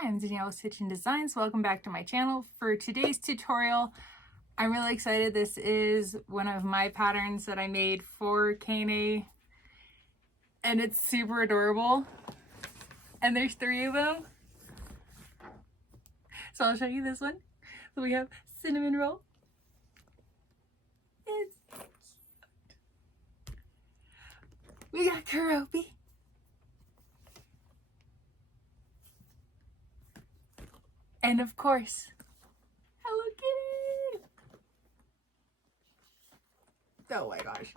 Hi, I'm Danielle with Stitch & Designs. Welcome back to my channel. For today's tutorial, I'm really excited. This is one of my patterns that I made for K&A, and it's super adorable. And there's 3 of them. So I'll show you this one. So we have cinnamon roll. It's cute. We got Karopi. And of course, Hello Kitty! Oh my gosh.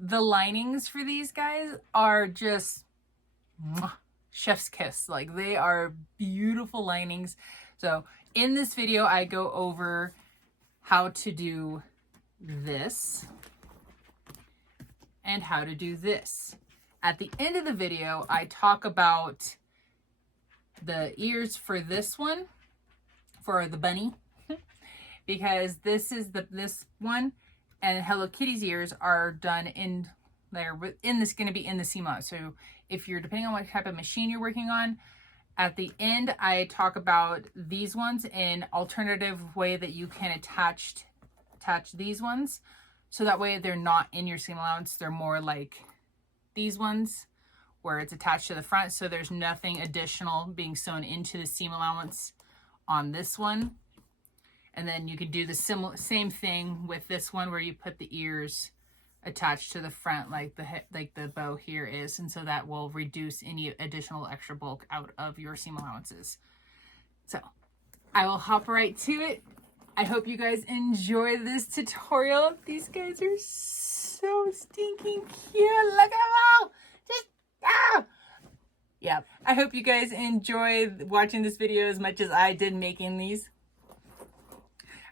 The linings for these guys are just chef's kiss. Like, they are beautiful linings. So in this video, I go over how to do this and how to do this. At the end of the video, I talk about the ears for this one, for the bunny, because this is this one, and Hello Kitty's ears are done in there. In this, going to be in the seam allowance. So if you're, depending on what type of machine you're working on, at the end I talk about these ones in alternative way that you can attach these ones, so that way they're not in your seam allowance. They're more like these ones where it's attached to the front, so there's nothing additional being sewn into the seam allowance on this one. And then you could do the same thing with this one, where you put the ears attached to the front like the bow here is, and so that will reduce any additional extra bulk out of your seam allowances. So I will hop right to it. I hope you guys enjoy this tutorial. These guys are so stinking cute. Look at them all. Just yeah, I hope you guys enjoy watching this video as much as I did making these. All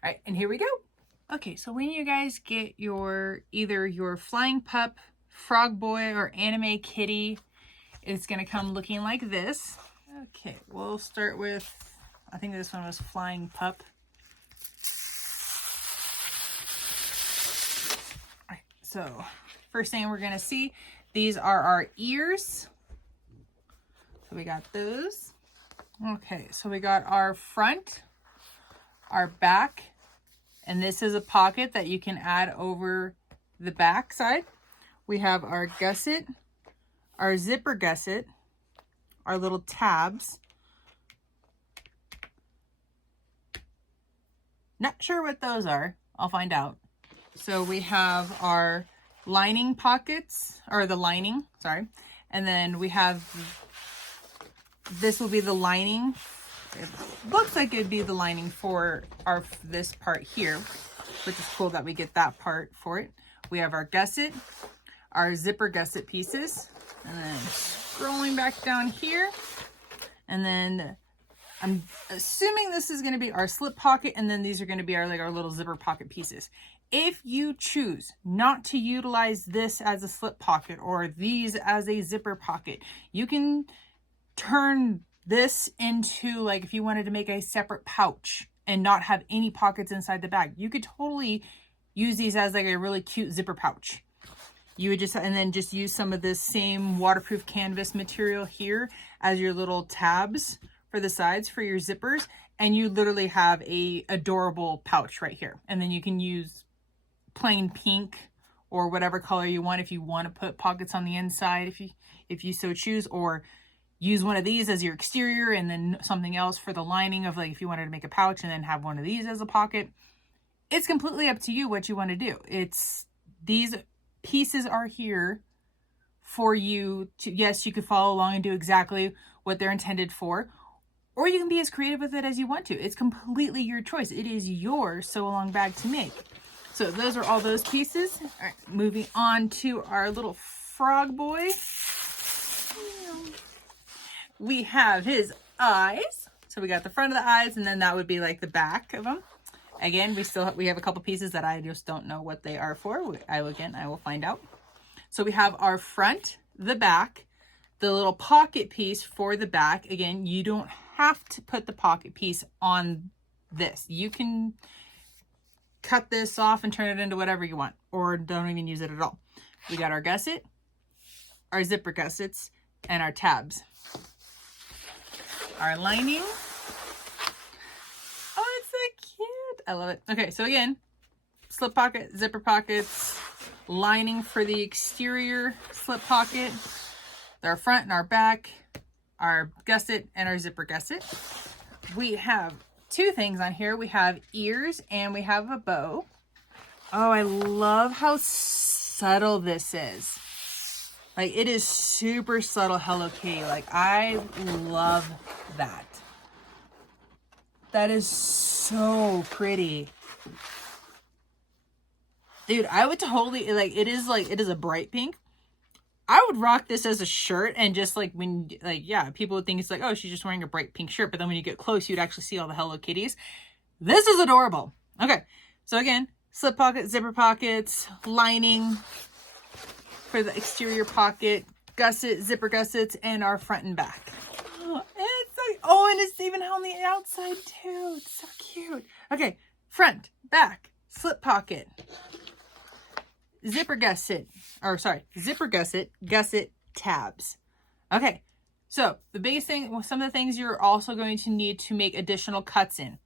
right, and here we go. Okay, so when you guys get either your flying pup, frog boy, or anime kitty, it's gonna come looking like this. Okay, we'll start with, I think this one was flying pup. All right, so first thing we're gonna see, these are our ears. So we got those. Okay, so we got our front, our back, and this is a pocket that you can add over the back side. We have our gusset, our zipper gusset, our little tabs. Not sure what those are. I'll find out. So we have our lining pockets, or the lining, sorry. And then we have, this will be the lining. It looks like it'd be the lining for this part here, which is cool that we get that part for it. We have our gusset, our zipper gusset pieces, and then scrolling back down here, and then I'm assuming this is going to be our slip pocket, and then these are going to be our little zipper pocket pieces. If you choose not to utilize this as a slip pocket or these as a zipper pocket, you can turn this into, like, if you wanted to make a separate pouch and not have any pockets inside the bag, you could totally use these as like a really cute zipper pouch. You would just, and then just use some of this same waterproof canvas material here as your little tabs for the sides for your zippers, and you literally have a adorable pouch right here. And then you can use plain pink or whatever color you want if you want to put pockets on the inside, if you so choose, or use one of these as your exterior and then something else for the lining of, like, if you wanted to make a pouch and then have one of these as a pocket. It's completely up to you what you want to do. These pieces are here for you to, yes, you could follow along and do exactly what they're intended for, or you can be as creative with it as you want to. It's completely your choice. It is your sew along bag to make. So those are all those pieces. All right, moving on to our little frog boy. We have his eyes. So we got the front of the eyes, and then that would be like the back of them. Again, we have a couple pieces that I just don't know what they are for. I will find out. So we have our front, the back, the little pocket piece for the back. Again, you don't have to put the pocket piece on this. You can cut this off and turn it into whatever you want, or don't even use it at all. We got our gusset, our zipper gussets, and our tabs. Our lining, I love it. Okay, so again, slip pocket, zipper pockets, lining for the exterior slip pocket, our front and our back, our gusset and our zipper gusset. We have two things on here. We have ears and we have a bow. Oh, I love how subtle this is. Like, it is super subtle Hello Kitty. Like, I love that. That is so pretty. Dude, I would totally, like, it is a bright pink. I would rock this as a shirt, and just like when, like, yeah, people would think it's like, oh, she's just wearing a bright pink shirt. But then when you get close, you'd actually see all the Hello Kitties. This is adorable. Okay. So again, slip pocket, zipper pockets, lining for the exterior pocket, gusset, zipper gussets, and our front and back. Oh, it's like, oh, and it's even on the outside too. It's so cute. Okay. Front, back, slip pocket, zipper gusset, gusset tabs. Okay, so the biggest thing, some of the things you're also going to need to make additional cuts in.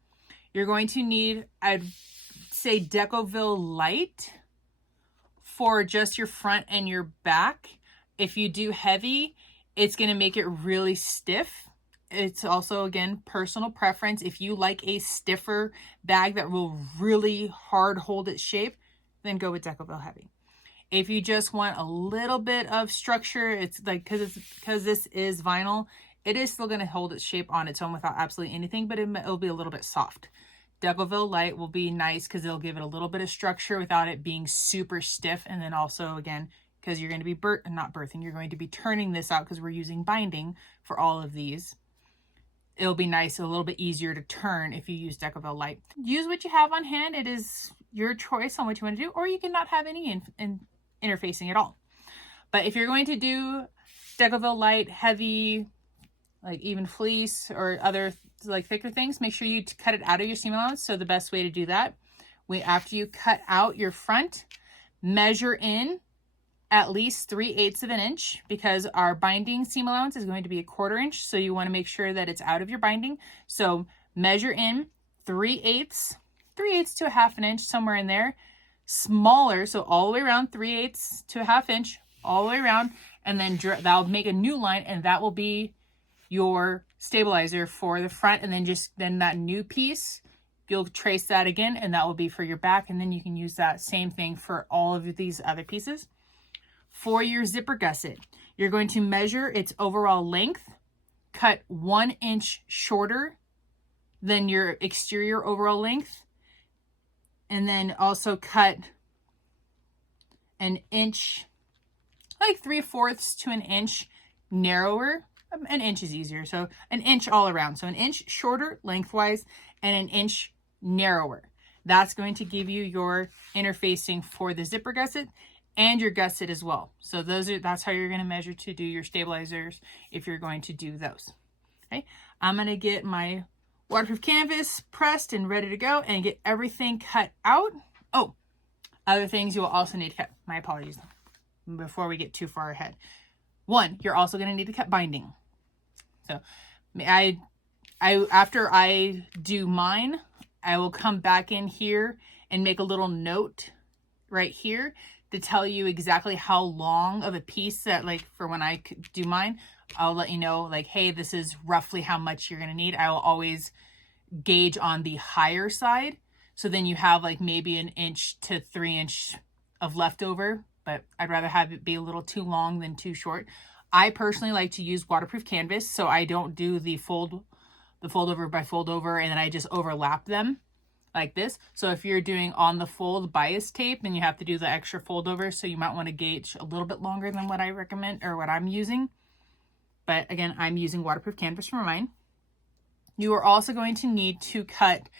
You're going to need, I'd say, Decoville Light for just your front and your back. If you do heavy, it's going to make it really stiff. It's also, again, personal preference. If you like a stiffer bag that will really hard hold its shape, then go with Decoville Heavy. If you just want a little bit of structure, it's like, because this is vinyl, it is still going to hold its shape on its own without absolutely anything, but it'll be a little bit soft. Decoville Light will be nice because it'll give it a little bit of structure without it being super stiff. And then also, again, because you're going to be you're going to be turning this out because we're using binding for all of these. It'll be nice, a little bit easier to turn if you use Decoville Light. Use what you have on hand. It is your choice on what you want to do, or you can not have any interfacing at all. But if you're going to do Decoville Light, heavy, like even fleece or other like thicker things, make sure you cut it out of your seam allowance. So the best way to do that, after you cut out your front, measure in at least 3/8 of an inch, because our binding seam allowance is going to be a 1/4 inch. So you want to make sure that it's out of your binding. So measure in 3/8 to 1/2 an inch, somewhere in there. Smaller, so all the way around, 3/8 to 1/2 inch, all the way around, and then that'll make a new line, and that will be your stabilizer for the front. And then that new piece, you'll trace that again, and that will be for your back, and then you can use that same thing for all of these other pieces. For your zipper gusset, you're going to measure its overall length, cut 1 inch shorter than your exterior overall length, and then also cut an inch, like 3/4 to an inch narrower. An inch is easier, so an inch all around. So an inch shorter lengthwise and an inch narrower. That's going to give you your interfacing for the zipper gusset and your gusset as well. So that's how you're going to measure to do your stabilizers if you're going to do those. Okay, I'm going to get my waterproof canvas pressed and ready to go and get everything cut out. Oh, other things you will also need to cut. My apologies. Before we get too far ahead. One, you're also going to need to cut binding. So after I do mine, I will come back in here and make a little note right here to tell you exactly how long of a piece that, like, for when I do mine, I'll let you know, like, hey, this is roughly how much you're going to need. I will always gauge on the higher side. So then you have like maybe 1 inch to 3 inch of leftover, but I'd rather have it be a little too long than too short. I personally like to use waterproof canvas, so I don't do the fold over by fold over, and then I just overlap them like this. So if you're doing on the fold bias tape, then you have to do the extra fold over. So you might want to gauge a little bit longer than what I recommend or what I'm using. But again, I'm using waterproof canvas for mine. You are also going to need to cut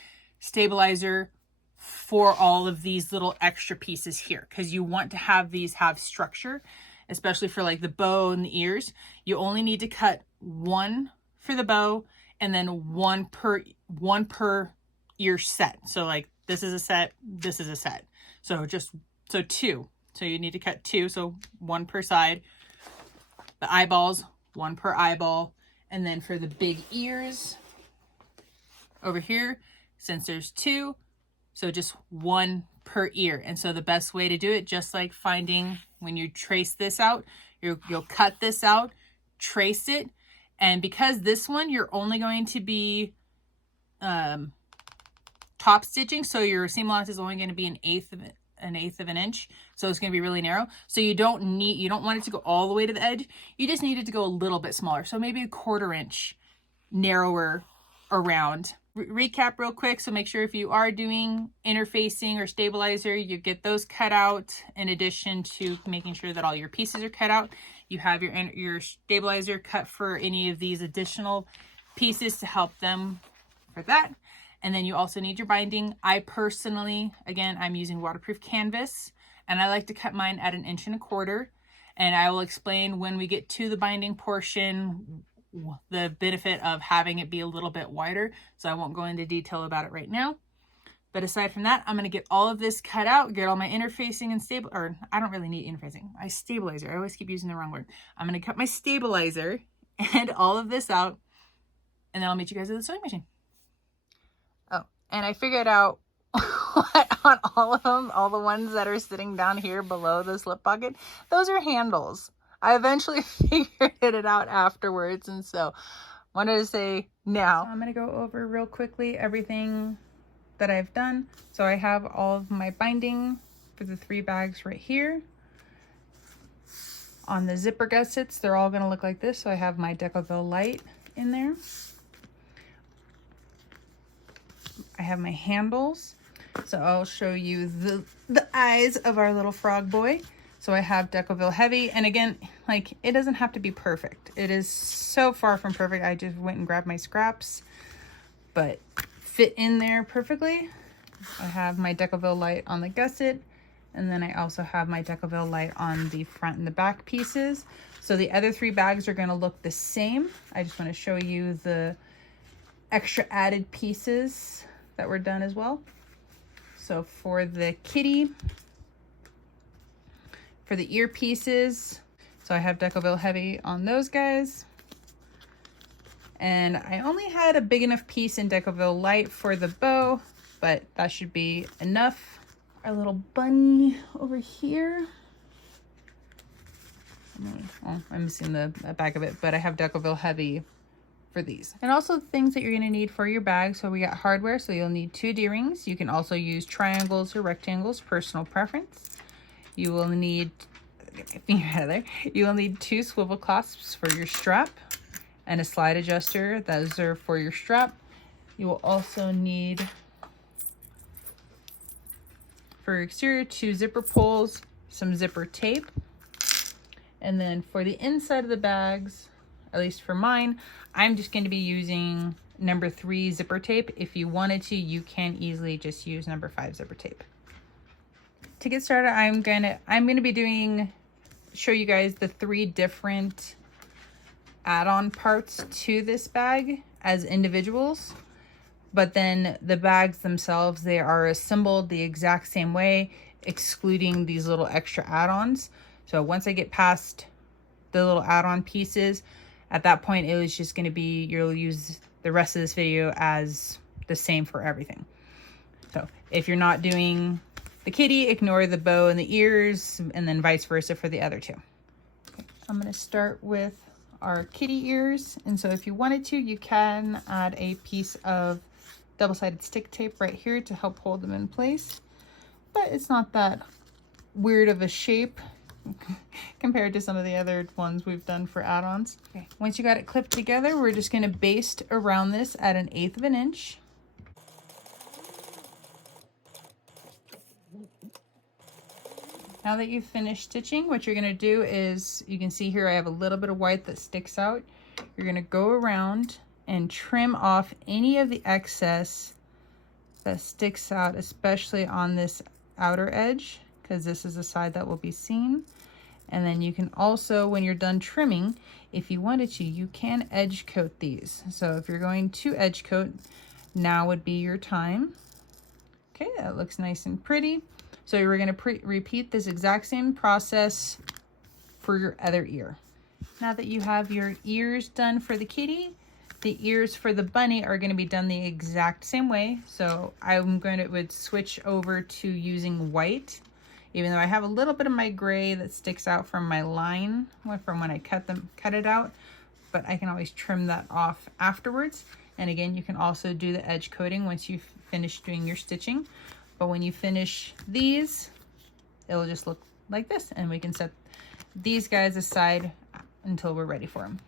stabilizer for all of these little extra pieces here, because you want to have these have structure, especially for like the bow and the ears. You only need to cut one for the bow and then one per ear set. So like this is a set, this is a set. So two. So you need to cut two, so one per side. The eyeballs, one per eyeball. And then for the big ears over here, since there's two, So just one per ear. And so the best way to do it, just like finding when you trace this out, you'll cut this out, trace it. And because this one, you're only going to be top stitching, so your seam allowance is only going to be an eighth of an inch, so it's going to be really narrow. So you don't want it to go all the way to the edge. You just need it to go a little bit smaller, so maybe a 1/4 inch narrower around. Recap real quick. So make sure if you are doing interfacing or stabilizer, you get those cut out, in addition to making sure that all your pieces are cut out. You have your stabilizer cut for any of these additional pieces to help them for that. And then you also need your binding. I personally, again, I'm using waterproof canvas, and I like to cut mine at 1.25 inches. And I will explain when we get to the binding portion the benefit of having it be a little bit wider. So I won't go into detail about it right now. But aside from that, I'm going to get all of this cut out, get all my interfacing and or I don't really need interfacing. My stabilizer. I always keep using the wrong word. I'm going to cut my stabilizer and all of this out, and then I'll meet you guys at the sewing machine. Oh, and I figured out on all of them, all the ones that are sitting down here below the slip pocket, those are handles. I eventually figured it out afterwards, and so wanted to say now. So I'm going to go over real quickly everything that I've done. So I have all of my binding for the 3 bags right here. On the zipper gussets, they're all going to look like this. So I have my Decoville light in there. I have my handles. So I'll show you the eyes of our little frog boy. So I have Decoville heavy, and again, like, it doesn't have to be perfect. It is so far from perfect. I just went and grabbed my scraps, but fit in there perfectly. I have my Decoville light on the gusset, and then I also have my Decoville light on the front and the back pieces. So the other 3 bags are going to look the same. I just want to show you the extra added pieces that were done as well. So for the kitty, for the ear pieces, so I have Decoville heavy on those guys. And I only had a big enough piece in Decoville light for the bow, but that should be enough. Our little bunny over here. Oh, I'm missing the back of it, but I have Decoville heavy for these. And also things that you're going to need for your bag. So we got hardware, so you'll need 2 D-rings. You can also use triangles or rectangles, personal preference. You will need, get my finger out of there. You will need 2 swivel clasps for your strap and a slide adjuster. Those are for your strap. You will also need, for your exterior, 2 zipper pulls, some zipper tape. And then for the inside of the bags, at least for mine, I'm just going to be using number 3 zipper tape. If you wanted to, you can easily just use number 5 zipper tape. To get started, I'm gonna be show you guys the 3 different add-on parts to this bag as individuals, but then the bags themselves, they are assembled the exact same way, excluding these little extra add-ons. So once I get past the little add-on pieces, at that point it was just going to be, you'll use the rest of this video as the same for everything. So if you're not doing the kitty, ignore the bow and the ears, and then vice versa for the other 2. Okay, I'm going to start with our kitty ears. And so if you wanted to, you can add a piece of double-sided stick tape right here to help hold them in place. But it's not that weird of a shape compared to some of the other ones we've done for add-ons. Okay, once you got it clipped together, we're just going to baste around this at 1/8 inch. Now that you've finished stitching, what you're going to do is, you can see here I have a little bit of white that sticks out. You're going to go around and trim off any of the excess that sticks out, especially on this outer edge, because this is the side that will be seen. And then you can also, when you're done trimming, if you wanted to, you can edge coat these. So if you're going to edge coat, now would be your time. Okay, that looks nice and pretty. So we're going to repeat this exact same process for your other ear. Now that you have your ears done for the kitty, The ears for the bunny are going to be done the exact same way. So I'm going to would switch over to using white, even though I have a little bit of my gray that sticks out from my line from when I cut it out, but I can always trim that off afterwards. And again, you can also do the edge coating once you've finished doing your stitching. But when you finish these, it'll just look like this, and we can set these guys aside until we're ready for them.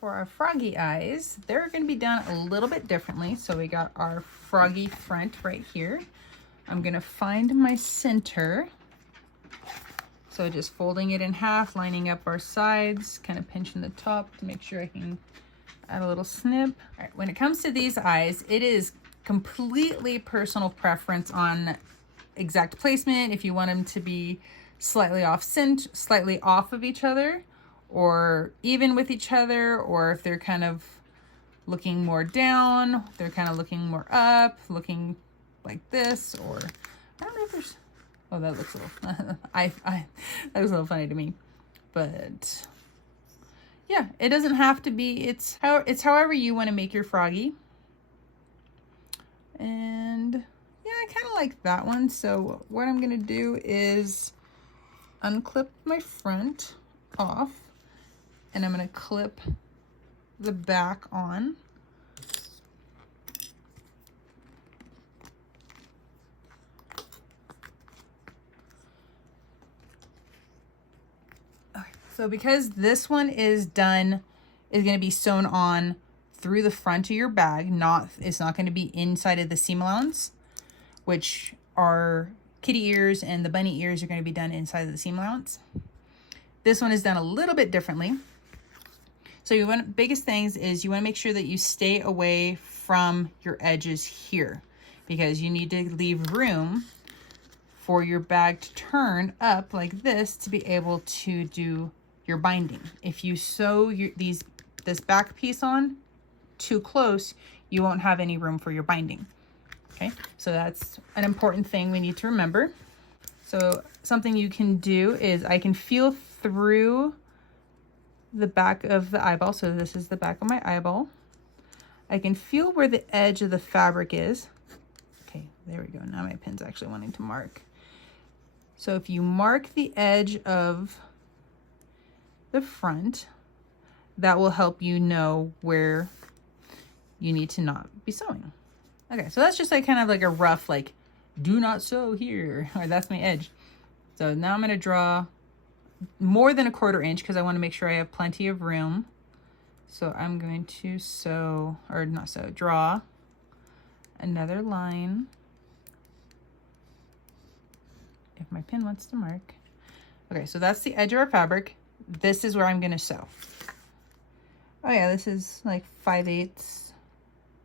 For our froggy eyes, they're going to be done a little bit differently. So we got our froggy front right here. I'm going to find my center. So just folding it in half, lining up our sides, kind of pinching the top to make sure I can add a little snip. All right, when it comes to these eyes, it is completely personal preference on exact placement. If you want them to be slightly off of each other, or even with each other, or if they're kind of looking more down, they're kind of looking more up, looking like this, or I don't know if there's, oh, that looks a little, that was a little funny to me, but yeah, it doesn't have to be, it's however you want to make your froggy. And yeah, I kind of like that one. So what I'm going to do is unclip my front off, and I'm going to clip the back on. Okay, so because this one is going to be sewn on through the front of your bag, it's not going to be inside of the seam allowance, which are kitty ears and the bunny ears are going to be done inside of the seam allowance. This one is done a little bit differently. So biggest things is you want to make sure that you stay away from your edges here, because you need to leave room for your bag to turn up like this to be able to do your binding. If you sew this back piece on too close, you won't have any room for your binding. Okay, so that's an important thing we need to remember. So something you can do is I can feel through the back of the eyeball. So this is the back of my eyeball. I can feel where the edge of the fabric is. Okay, there we go. Now my pin's actually wanting to mark. So if you mark the edge of the front, that will help you know where you need to not be sewing. Okay, so that's just like kind of like a rough, like, do not sew here, or that's my edge. So now I'm going to draw more than 1/4 inch because I want to make sure I have plenty of room. So I'm going to sew, or not sew, draw another line. If my pin wants to mark. Okay, so that's the edge of our fabric. This is where I'm going to sew. Oh yeah, this is like 5/8,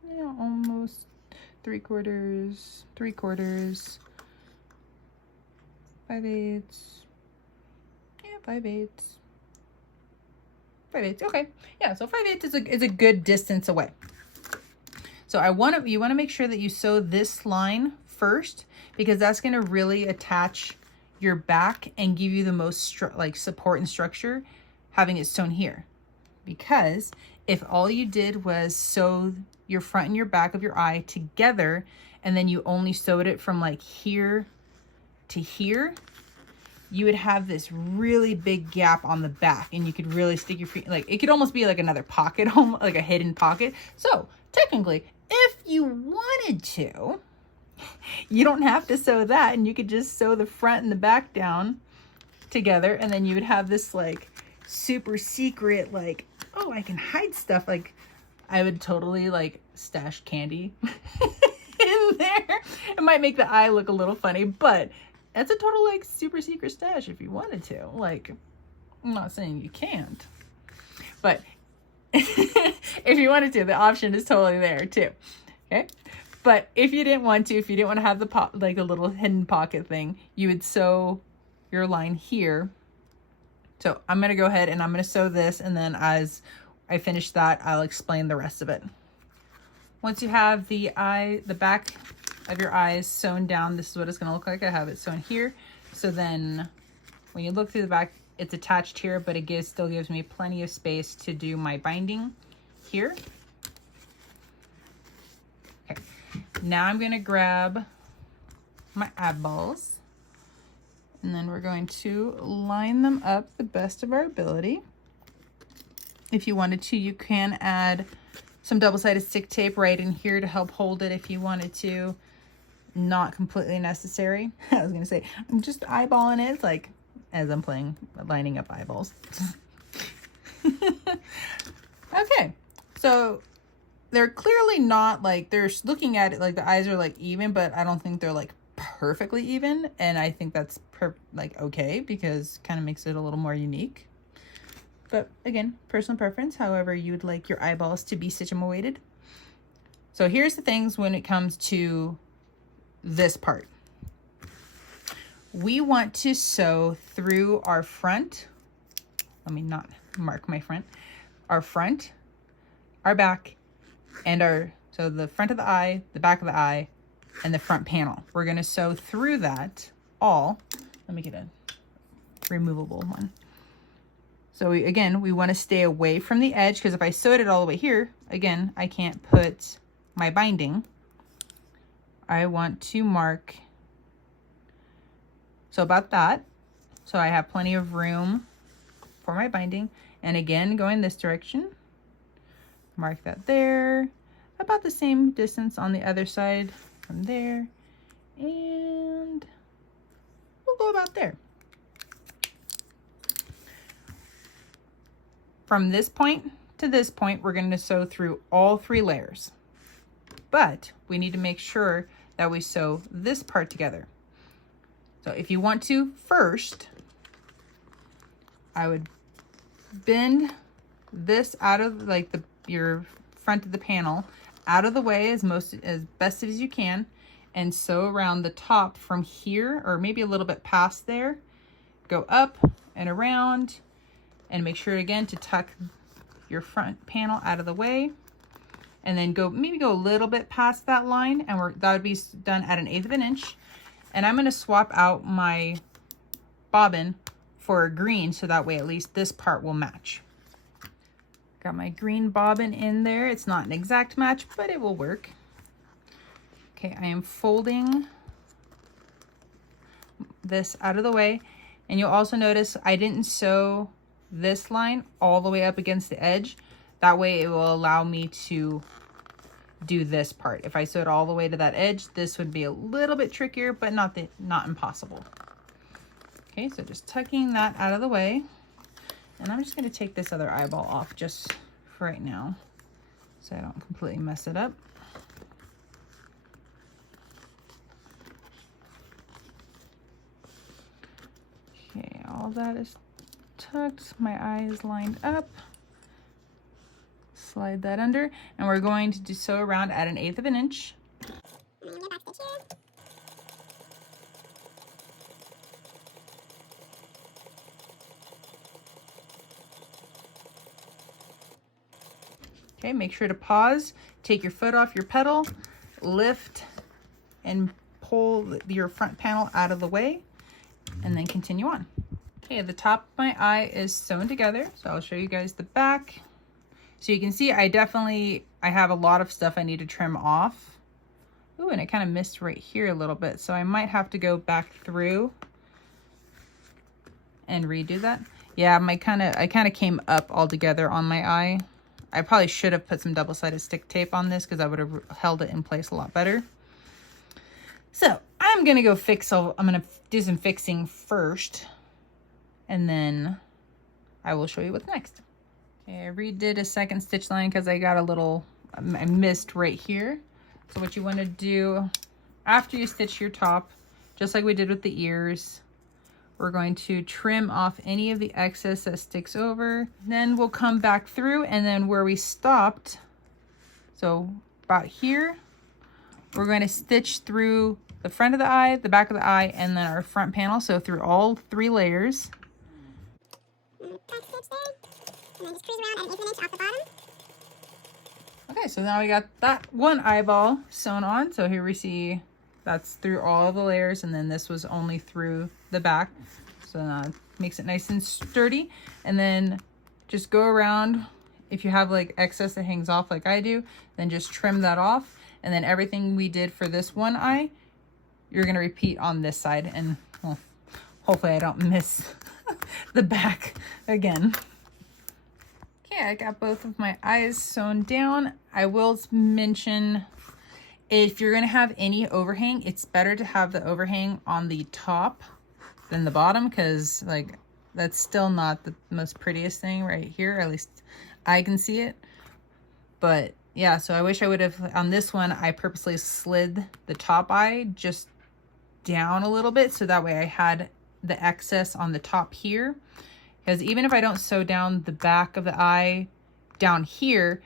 yeah, almost 3/4, 3/4, 5/8, yeah, 5/8, 5/8. Okay, yeah, so 5/8 is a good distance away. So you want to make sure that you sew this line first, because that's going to really attach your back and give you the most support and structure having it sewn here. Because if all you did was sew your front and your back of your eye together, and then you only sewed it from like here to here, you would have this really big gap on the back, and you could really stick your feet, like it could almost be like another pocket, like a hidden pocket. So technically, if you wanted to, you don't have to sew that, and you could just sew the front and the back down together, and then you would have this like super secret, like, oh, I can hide stuff. Like I would totally like stash candy in there. It might make the eye look a little funny, but that's a total like super secret stash if you wanted to. Like, I'm not saying you can't, but if you wanted to, the option is totally there too. Okay. But if you didn't want to, if you didn't want to have the like a little hidden pocket thing, you would sew your line here. So I'm going to go ahead and I'm going to sew this, and then as I finish that, I'll explain the rest of it. Once you have the back of your eyes sewn down, this is what it's going to look like. I have it sewn here. So then when you look through the back, it's attached here, but it still gives me plenty of space to do my binding here. Now I'm gonna grab my eyeballs, and then we're going to line them up the best of our ability. If you wanted to, you can add some double-sided stick tape right in here to help hold it if you wanted to. Not completely necessary. I was gonna say, I'm just eyeballing it. It's like, as I'm lining up eyeballs. Okay, so they're clearly not like, they're looking at it like the eyes are like even, but I don't think they're like perfectly even. And I think that's like okay, because kind of makes it a little more unique. But again, personal preference, however you'd like your eyeballs to be situated. So here's the things when it comes to this part. We want to sew through our front. Let me not mark my front. Our front, our back, and so the front of the eye, the back of the eye, and the front panel. We're gonna sew through that all. Let me get a removable one. So we want to stay away from the edge, because if I sewed it all the way here, again, I can't put my binding. I want to mark, so about that. So I have plenty of room for my binding. And again, going this direction, mark that there. About the same distance on the other side from there. And we'll go about there. From this point to this point, we're going to sew through all 3 layers. But we need to make sure that we sew this part together. So if you want to first, I would bend this out of like your front of the panel out of the way as best as you can, and sew around the top from here, or maybe a little bit past there. Go up and around, and make sure again to tuck your front panel out of the way, and then maybe go a little bit past that line, and that would be done at 1/8 of an inch. And I'm going to swap out my bobbin for a green, so that way at least this part will match. Got my green bobbin in there. It's not an exact match, but it will work. Okay, I am folding this out of the way, and you'll also notice I didn't sew this line all the way up against the edge. That way it will allow me to do this part. If I sewed all the way to that edge, this would be a little bit trickier, but not impossible. Okay, so just tucking that out of the way. And I'm just going to take this other eyeball off just for right now, so I don't completely mess it up. Okay, all that is tucked. My eye is lined up. Slide that under, and we're going to sew around at 1/8 of an inch. Okay, make sure to pause, take your foot off your pedal, lift and pull your front panel out of the way, and then continue on. Okay, the top of my eye is sewn together, so I'll show you guys the back. So you can see I have a lot of stuff I need to trim off. Ooh, and I kind of missed right here a little bit, so I might have to go back through and redo that. Yeah, I kind of came up all together on my eye. I probably should have put some double-sided stick tape on this, because I would have held it in place a lot better. So I'm gonna go I'm gonna do some fixing first, and then I will show you what's next. Okay, I redid a second stitch line because I got I missed right here. So what you want to do after you stitch your top, just like we did with the ears, we're going to trim off any of the excess that sticks over. Then we'll come back through, and then where we stopped, so about here, we're going to stitch through the front of the eye, the back of the eye, and then our front panel. So through all 3 layers. And then just cruise around at 1/8 of an inch off the bottom. Okay, so now we got that one eyeball sewn on. So here we see that's through all of the layers, and then this was only through the back. So now it makes it nice and sturdy. And then just go around. If you have like excess that hangs off like I do, then just trim that off. And then everything we did for this one eye, you're going to repeat on this side. And well, hopefully I don't miss the back again. Okay, I got both of my eyes sewn down. I will mention, if you're going to have any overhang, it's better to have the overhang on the top than the bottom, because like that's still not the most prettiest thing right here. At least I can see it. But yeah, so I wish I would have, on this one, I purposely slid the top eye just down a little bit, so that way I had the excess on the top here. Because even if I don't sew down the back of the eye down here,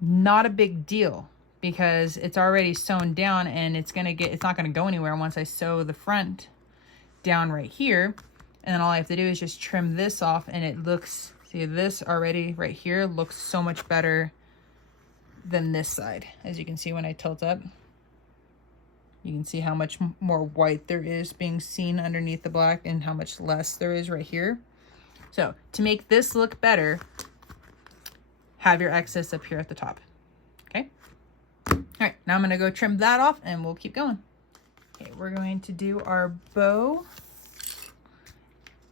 not a big deal, because it's already sewn down and it's not gonna go anywhere once I sew the front down right here. And then all I have to do is just trim this off, and it looks, see, this already right here looks so much better than this side. As you can see when I tilt up, you can see how much more white there is being seen underneath the black and how much less there is right here. So to make this look better, have your excess up here at the top. Okay. All right, now I'm gonna go trim that off and we'll keep going. Okay, we're going to do our bow.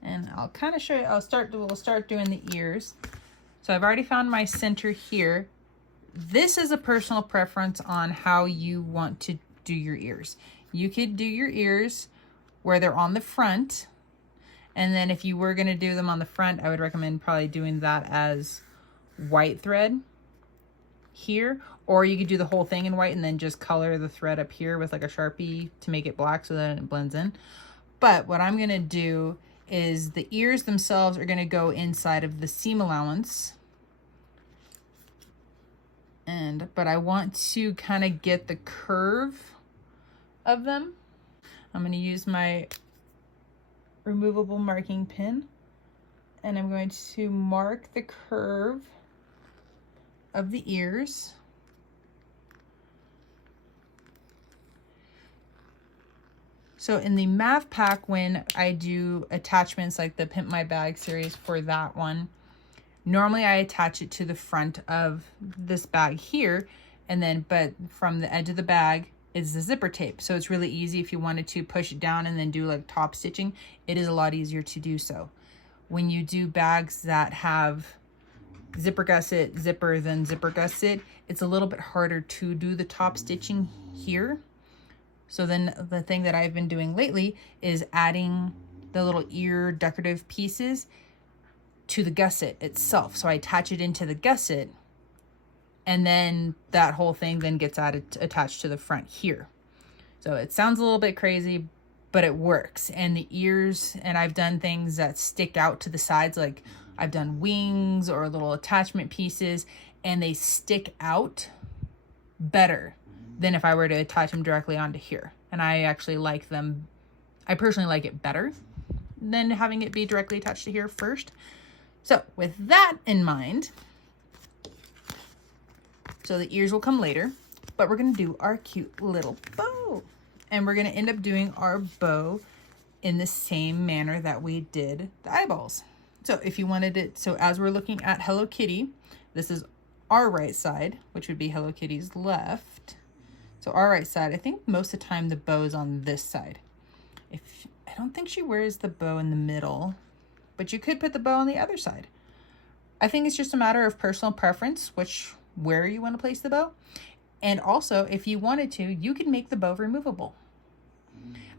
And I'll kind of show you, we'll start doing the ears. So I've already found my center here. This is a personal preference on how you want to do your ears. You could do your ears where they're on the front. And then if you were going to do them on the front, I would recommend probably doing that as white thread here. Or you could do the whole thing in white and then just color the thread up here with like a Sharpie to make it black so that it blends in. But what I'm going to do is the ears themselves are going to go inside of the seam allowance. But I want to kind of get the curve of them. I'm going to use my removable marking pin, and I'm going to mark the curve of the ears. So in the Mav Pack, when I do attachments like the Pimp My Bag series for that one, normally I attach it to the front of this bag here, and then, but from the edge of the bag is the zipper tape. So it's really easy if you wanted to push it down and then do like top stitching, it is a lot easier to do so. When you do bags that have zipper gusset, zipper, then zipper gusset, it's a little bit harder to do the top stitching here. So then the thing that I've been doing lately is adding the little ear decorative pieces to the gusset itself. So I attach it into the gusset, and then that whole thing then gets attached to the front here. So it sounds a little bit crazy, but it works. And the ears, and I've done things that stick out to the sides, like I've done wings or little attachment pieces, and they stick out better than if I were to attach them directly onto here. And I actually like them, I personally like it better than having it be directly attached to here first. So with that in mind, so the ears will come later, but we're gonna do our cute little bow. And we're gonna end up doing our bow in the same manner that we did the eyeballs. So if you wanted it, so as we're looking at Hello Kitty, this is our right side, which would be Hello Kitty's left. So our right side, I think most of the time the bow is on this side. I don't think she wears the bow in the middle, but you could put the bow on the other side. I think it's just a matter of personal preference, where you want to place the bow. And also, if you wanted to, you can make the bow removable.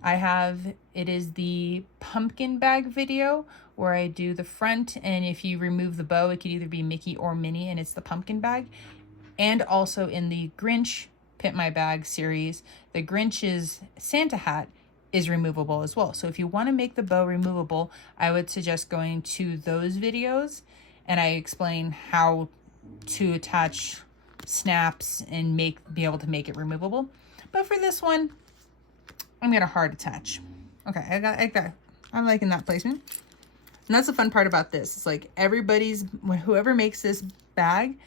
It is the pumpkin bag video where I do the front, and if you remove the bow, it could either be Mickey or Minnie, and it's the pumpkin bag. And also in the Grinch Pimp My Bag series, the Grinch's Santa hat is removable as well. So if you want to make the bow removable, I would suggest going to those videos, and I explain how to attach snaps and be able to make it removable. But for this one, I'm gonna hard attach. Okay, I'm liking that placement. And that's the fun part about this. It's like whoever makes this bag,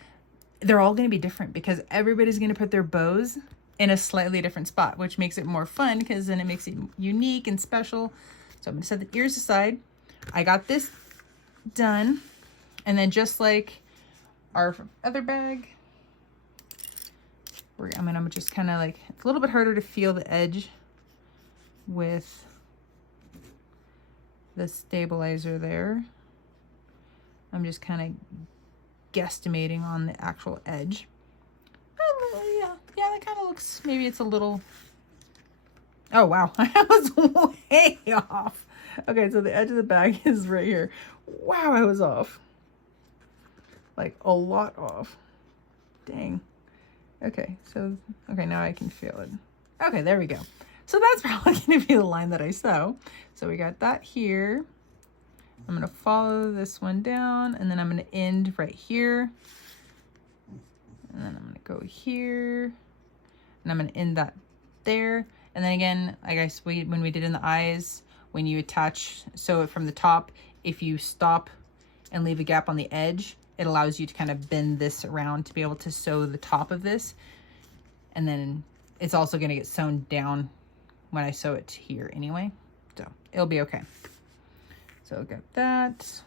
they're all gonna be different, because everybody's gonna put their bows in a slightly different spot, which makes it more fun, because then it makes it unique and special. So I'm gonna set the ears aside. I got this done. And then just like our other bag, I'm just kind of like, it's a little bit harder to feel the edge with the stabilizer there. I'm just kind of guesstimating on the actual edge. Yeah, that kind of looks, maybe it's a little, oh wow, I was way off. Okay, so the edge of the bag is right here. Wow, I was off. Like a lot off. Dang. Okay, so, okay, now I can feel it. Okay, there we go. So that's probably going to be the line that I sew. So we got that here. I'm going to follow this one down, and then I'm going to end right here. And then I'm going to go here, and I'm going to end that there. And then again, I guess when we did in the eyes, when you sew it from the top, if you stop and leave a gap on the edge, it allows you to kind of bend this around to be able to sew the top of this. And then it's also going to get sewn down when I sew it here anyway. So it'll be okay. So got that.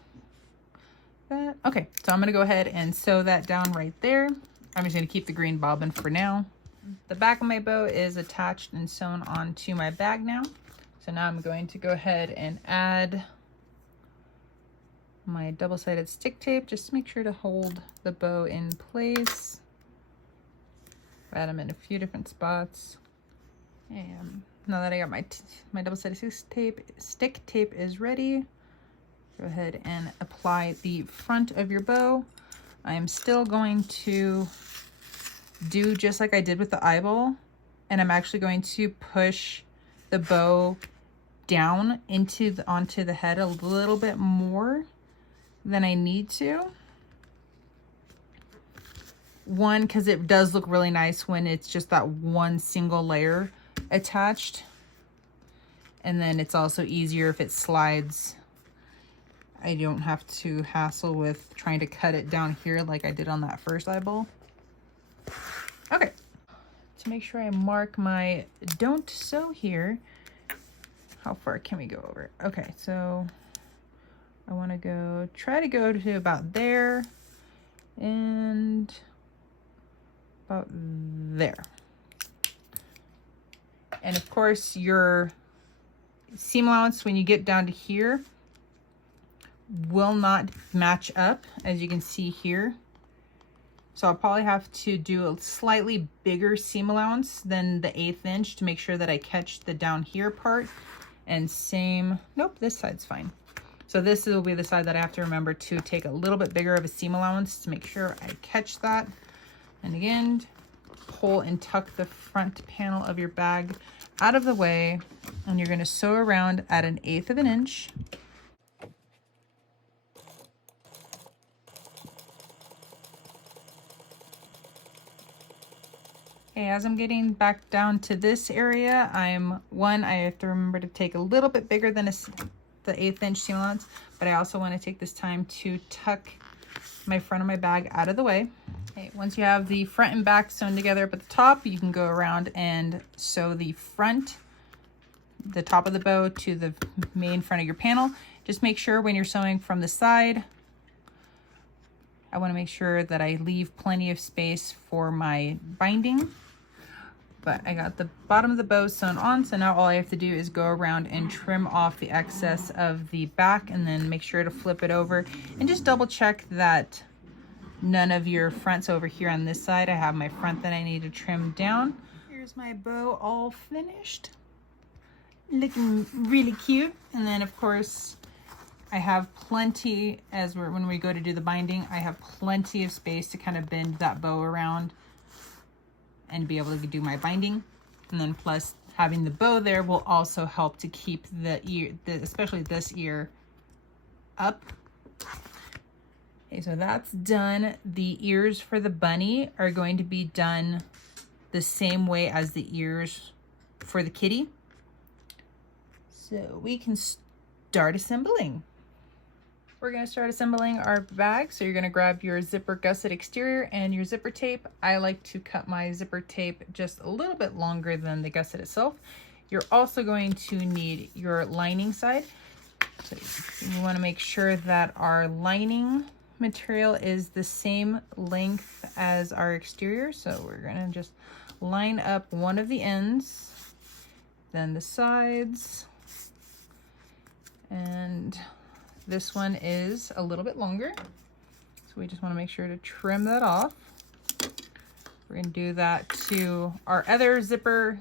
Okay, so I'm going to go ahead and sew that down right there. I'm just going to keep the green bobbin for now. The back of my bow is attached and sewn onto my bag now. So now I'm going to go ahead and add my double-sided stick tape just to make sure to hold the bow in place. Add them in a few different spots. And now that I got my double-sided stick tape is ready, go ahead and apply the front of your bow. I'm still going to do just like I did with the eyeball, and I'm actually going to push the bow down onto the head a little bit more than I need to. One, because it does look really nice when it's just that one single layer attached, and then it's also easier if it slides. I don't have to hassle with trying to cut it down here like I did on that first eyeball. Okay, to make sure I mark my don't sew here, how far can we go over? Okay, so I want to try to go to about there and about there. And of course your seam allowance when you get down to here will not match up, as you can see here. So I'll probably have to do a slightly bigger seam allowance than the 1/8 inch to make sure that I catch the down here part. And same, nope, this side's fine. So this will be the side that I have to remember to take a little bit bigger of a seam allowance to make sure I catch that. And again, pull and tuck the front panel of your bag out of the way, and you're going to sew around at 1/8 inch. Okay, as I'm getting back down to this area, I have to remember to take a little bit bigger than the 1/8 inch seam allowance, but I also want to take this time to tuck my front of my bag out of the way. Okay, once you have the front and back sewn together up at the top, you can go around and sew the top of the bow to the main front of your panel. Just make sure when you're sewing from the side, I want to make sure that I leave plenty of space for my binding. But I got the bottom of the bow sewn on, so now all I have to do is go around and trim off the excess of the back, and then make sure to flip it over and just double check that none of your fronts over here on this side. I have my front that I need to trim down. Here's my bow all finished, looking really cute. And then of course I have plenty, when we go to do the binding, I have plenty of space to kind of bend that bow around and be able to do my binding. And then plus having the bow there will also help to keep the ear, especially this ear, up. Okay, so that's done. The ears for the bunny are going to be done the same way as the ears for the kitty. So we can start assembling. We're going to start assembling our bag. So you're going to grab your zipper gusset exterior and your zipper tape. I like to cut my zipper tape just a little bit longer than the gusset itself. You're also going to need your lining side. So you want to make sure that our lining material is the same length as our exterior, so we're gonna just line up one of the ends, then the sides, and this one is a little bit longer, so we just want to make sure to trim that off. We're going to do that to our other zipper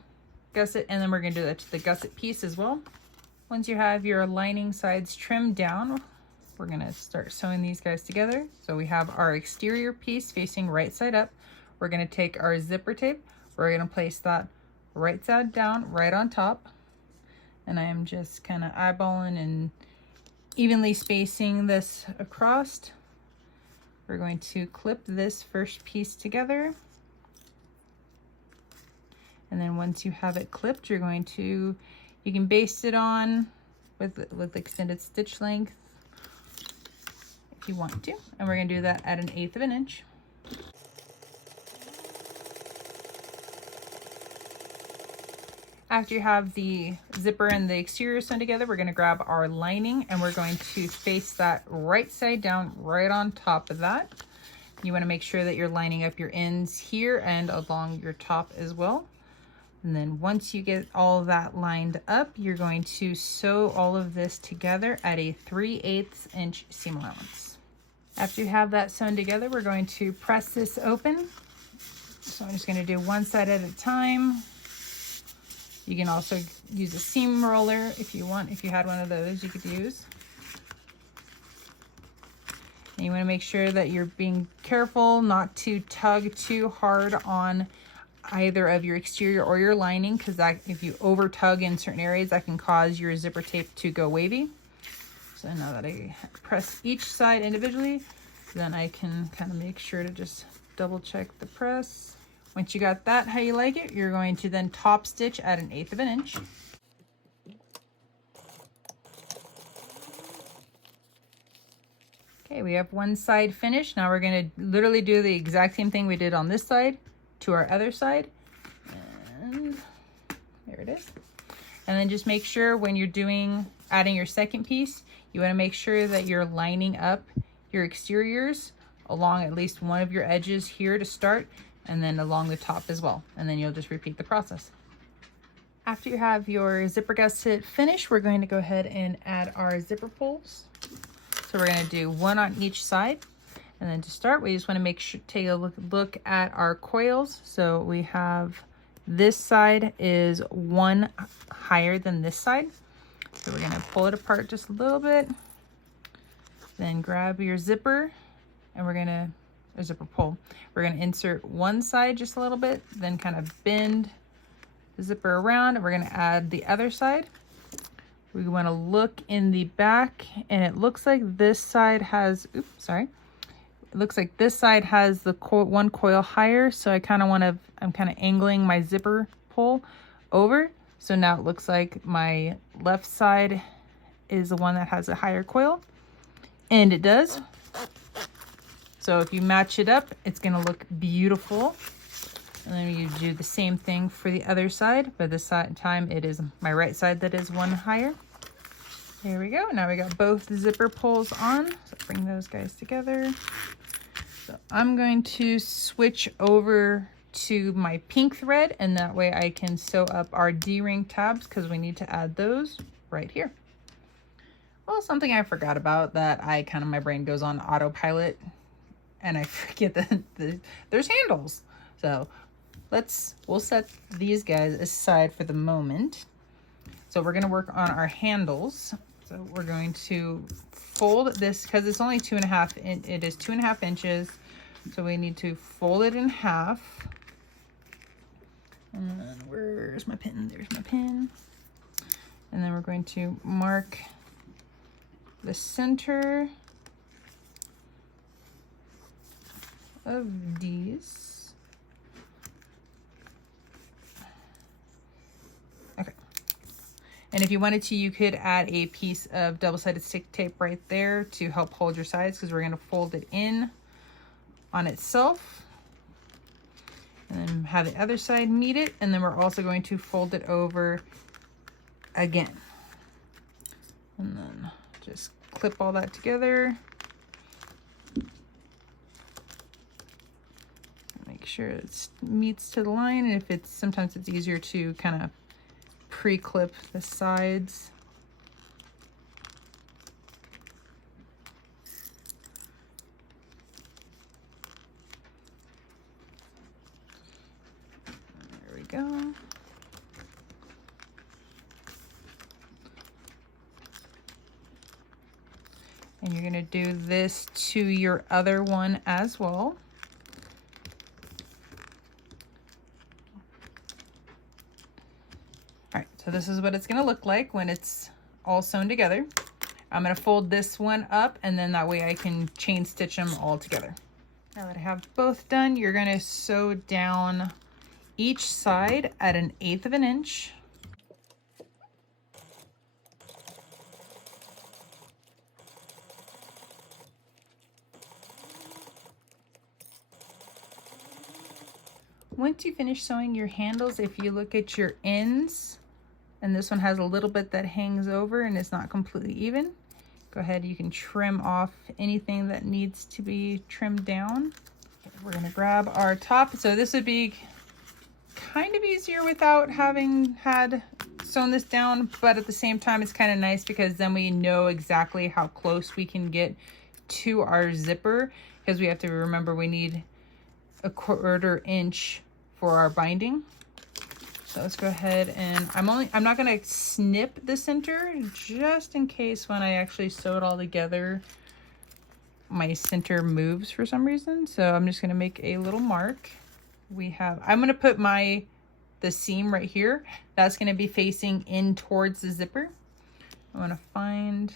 gusset, and then we're going to do that to the gusset piece as well. Once you have your lining sides trimmed down, we're going to start sewing these guys together. So we have our exterior piece facing right side up. We're going to take our zipper tape. We're going to place that right side down, right on top. And I am just kind of eyeballing and evenly spacing this across. We're going to clip this first piece together. And then once you have it clipped, you're going to, you can baste it on with extended stitch length if you want to. And we're going to do that at 1/8 of an inch. After you have the zipper and the exterior sewn together, we're going to grab our lining and we're going to face that right side down, right on top of that. You want to make sure that you're lining up your ends here and along your top as well. And then once you get all that lined up, you're going to sew all of this together at a 3/8 inch seam allowance. After you have that sewn together, we're going to press this open. So I'm just going to do one side at a time. You can also use a seam roller if you want. If you had one of those, you could use. And you want to make sure that you're being careful not to tug too hard on either of your exterior or your lining, because that, if you over tug in certain areas, that can cause your zipper tape to go wavy. So now that I press each side individually, then I can kind of make sure to just double check the press. Once you got that how you like it, you're going to then top stitch at 1/8 of an inch. Okay, we have one side finished. Now we're going to literally do the exact same thing we did on this side to our other side. And there it is. And then just make sure when you're adding your second piece, you want to make sure that you're lining up your exteriors along at least one of your edges here to start, and then along the top as well. And then you'll just repeat the process. After you have your zipper gusset finished, we're going to go ahead and add our zipper pulls. So we're going to do one on each side. And then to start, we just want to make sure, take a look at our coils. So we have this side is one higher than this side. So we're going to pull it apart just a little bit. Then grab your zipper and we're going to, a zipper pull. We're going to insert one side just a little bit, then kind of bend the zipper around, and we're going to add the other side. We want to look in the back, and it looks like this side has, oops, sorry. It looks like this side has the one coil higher, so I kind of want to, I'm kind of angling my zipper pull over. So now it looks like my left side is the one that has a higher coil, and it does. So if you match it up, it's going to look beautiful. And then you do the same thing for the other side, but this time it is my right side that is one higher. There we go. Now we got both zipper pulls on. So bring those guys together. So I'm going to switch over to my pink thread, and that way I can sew up our D-ring tabs because we need to add those right here. Well, something I forgot about that my brain goes on autopilot and I forget that there's handles. So we'll set these guys aside for the moment. So we're going to work on our handles. So we're going to fold this because it's only 2.5, it is 2.5 inches. So we need to fold it in half. And then where's my pin? There's my pin. And then we're going to mark the center of these. Okay. And if you wanted to, you could add a piece of double-sided stick tape right there to help hold your sides, because we're going to fold it in on itself and then have the other side meet it, and then we're also going to fold it over again, and then just clip all that together. Make sure it meets to the line, and if it's, sometimes it's easier to kind of pre-clip the sides. There we go. And you're gonna do this to your other one as well. All right, so this is what it's gonna look like when it's all sewn together. I'm gonna fold this one up, and then that way I can chain stitch them all together. Now that I have both done, you're gonna sew down each side at 1/8 of an inch. Once you finish sewing your handles, if you look at your ends, and this one has a little bit that hangs over and it's not completely even, go ahead, you can trim off anything that needs to be trimmed down. Okay, we're gonna grab our top. So this would be kind of easier without having had sewn this down, but at the same time it's kind of nice because then we know exactly how close we can get to our zipper, because we have to remember we need 1/4 inch for our binding. So let's go ahead, and I'm not gonna snip the center, just in case when I actually sew it all together my center moves for some reason. So I'm just gonna make a little mark. I'm gonna put the seam right here. That's gonna be facing in towards the zipper. I'm gonna find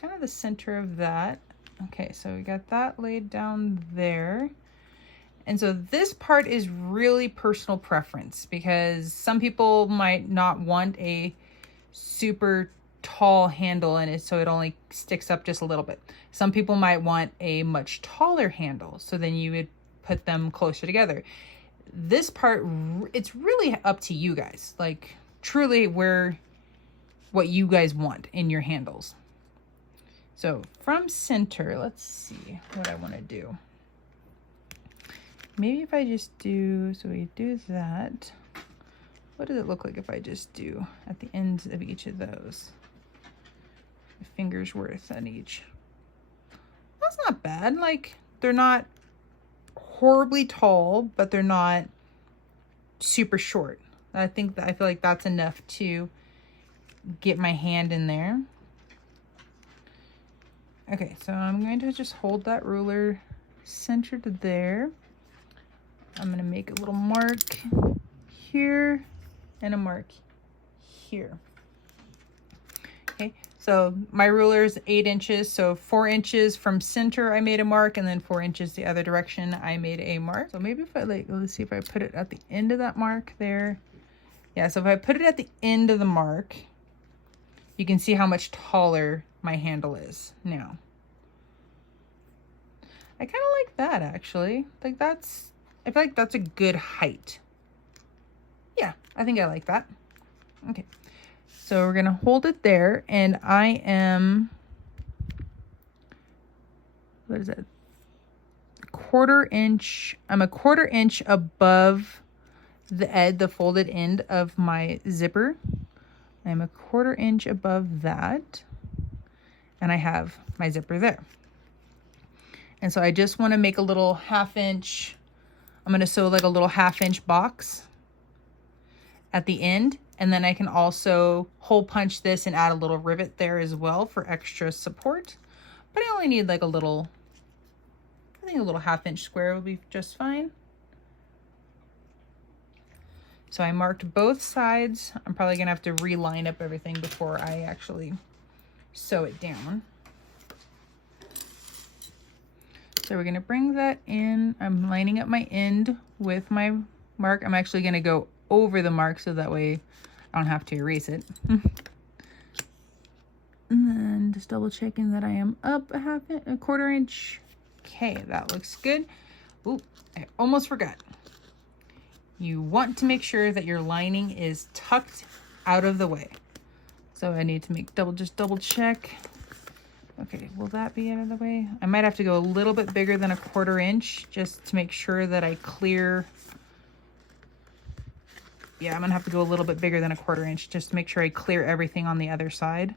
kind of the center of that. Okay, so we got that laid down there. And so this part is really personal preference, because some people might not want a super tall handle in it, so it only sticks up just a little bit. Some people might want a much taller handle, so then you would put them closer together. This part, it's really up to you guys, like truly what you guys want in your handles. So from center, let's see what I want to do. Maybe if I just do, so we do that. What does it look like if I just do at the ends of each of those? A finger's worth on each. That's not bad. Like, they're not horribly tall, but they're not super short. I feel like that's enough to get my hand in there. Okay, so I'm going to just hold that ruler centered there. I'm going to make a little mark here and a mark here. Okay, so my ruler is 8 inches, so 4 inches from center I made a mark, and then 4 inches the other direction I made a mark. So maybe if I let's see if I put it at the end of that mark there. Yeah, so if I put it at the end of the mark, you can see how much taller my handle is now. I kind of like that, actually. Like, I feel like that's a good height. Yeah, I think I like that. Okay, so we're gonna hold it there, and I am, what is it? I'm a 1/4 inch above the folded end of my zipper. I'm a 1/4 inch above that, and I have my zipper there. And so I just want to make a little 1/2 inch. I'm going to sew like a little 1/2 inch box at the end, and then I can also hole punch this and add a little rivet there as well for extra support. But I only need like I think a little 1/2 inch square will be just fine. So I marked both sides. I'm probably gonna have to reline up everything before I actually sew it down. So we're gonna bring that in. I'm lining up my end with my mark. I'm actually gonna go over the mark so that way I don't have to erase it. And then just double checking that I am up a 1/4 inch. Okay, that looks good. Oop, I almost forgot. You want to make sure that your lining is tucked out of the way. So I need to just double check Okay, will that be out of the way? I might have to go a little bit bigger than a 1/4 inch just to make sure that I clear. Yeah, I'm gonna have to go a little bit bigger than a 1/4 inch just to make sure I clear everything on the other side.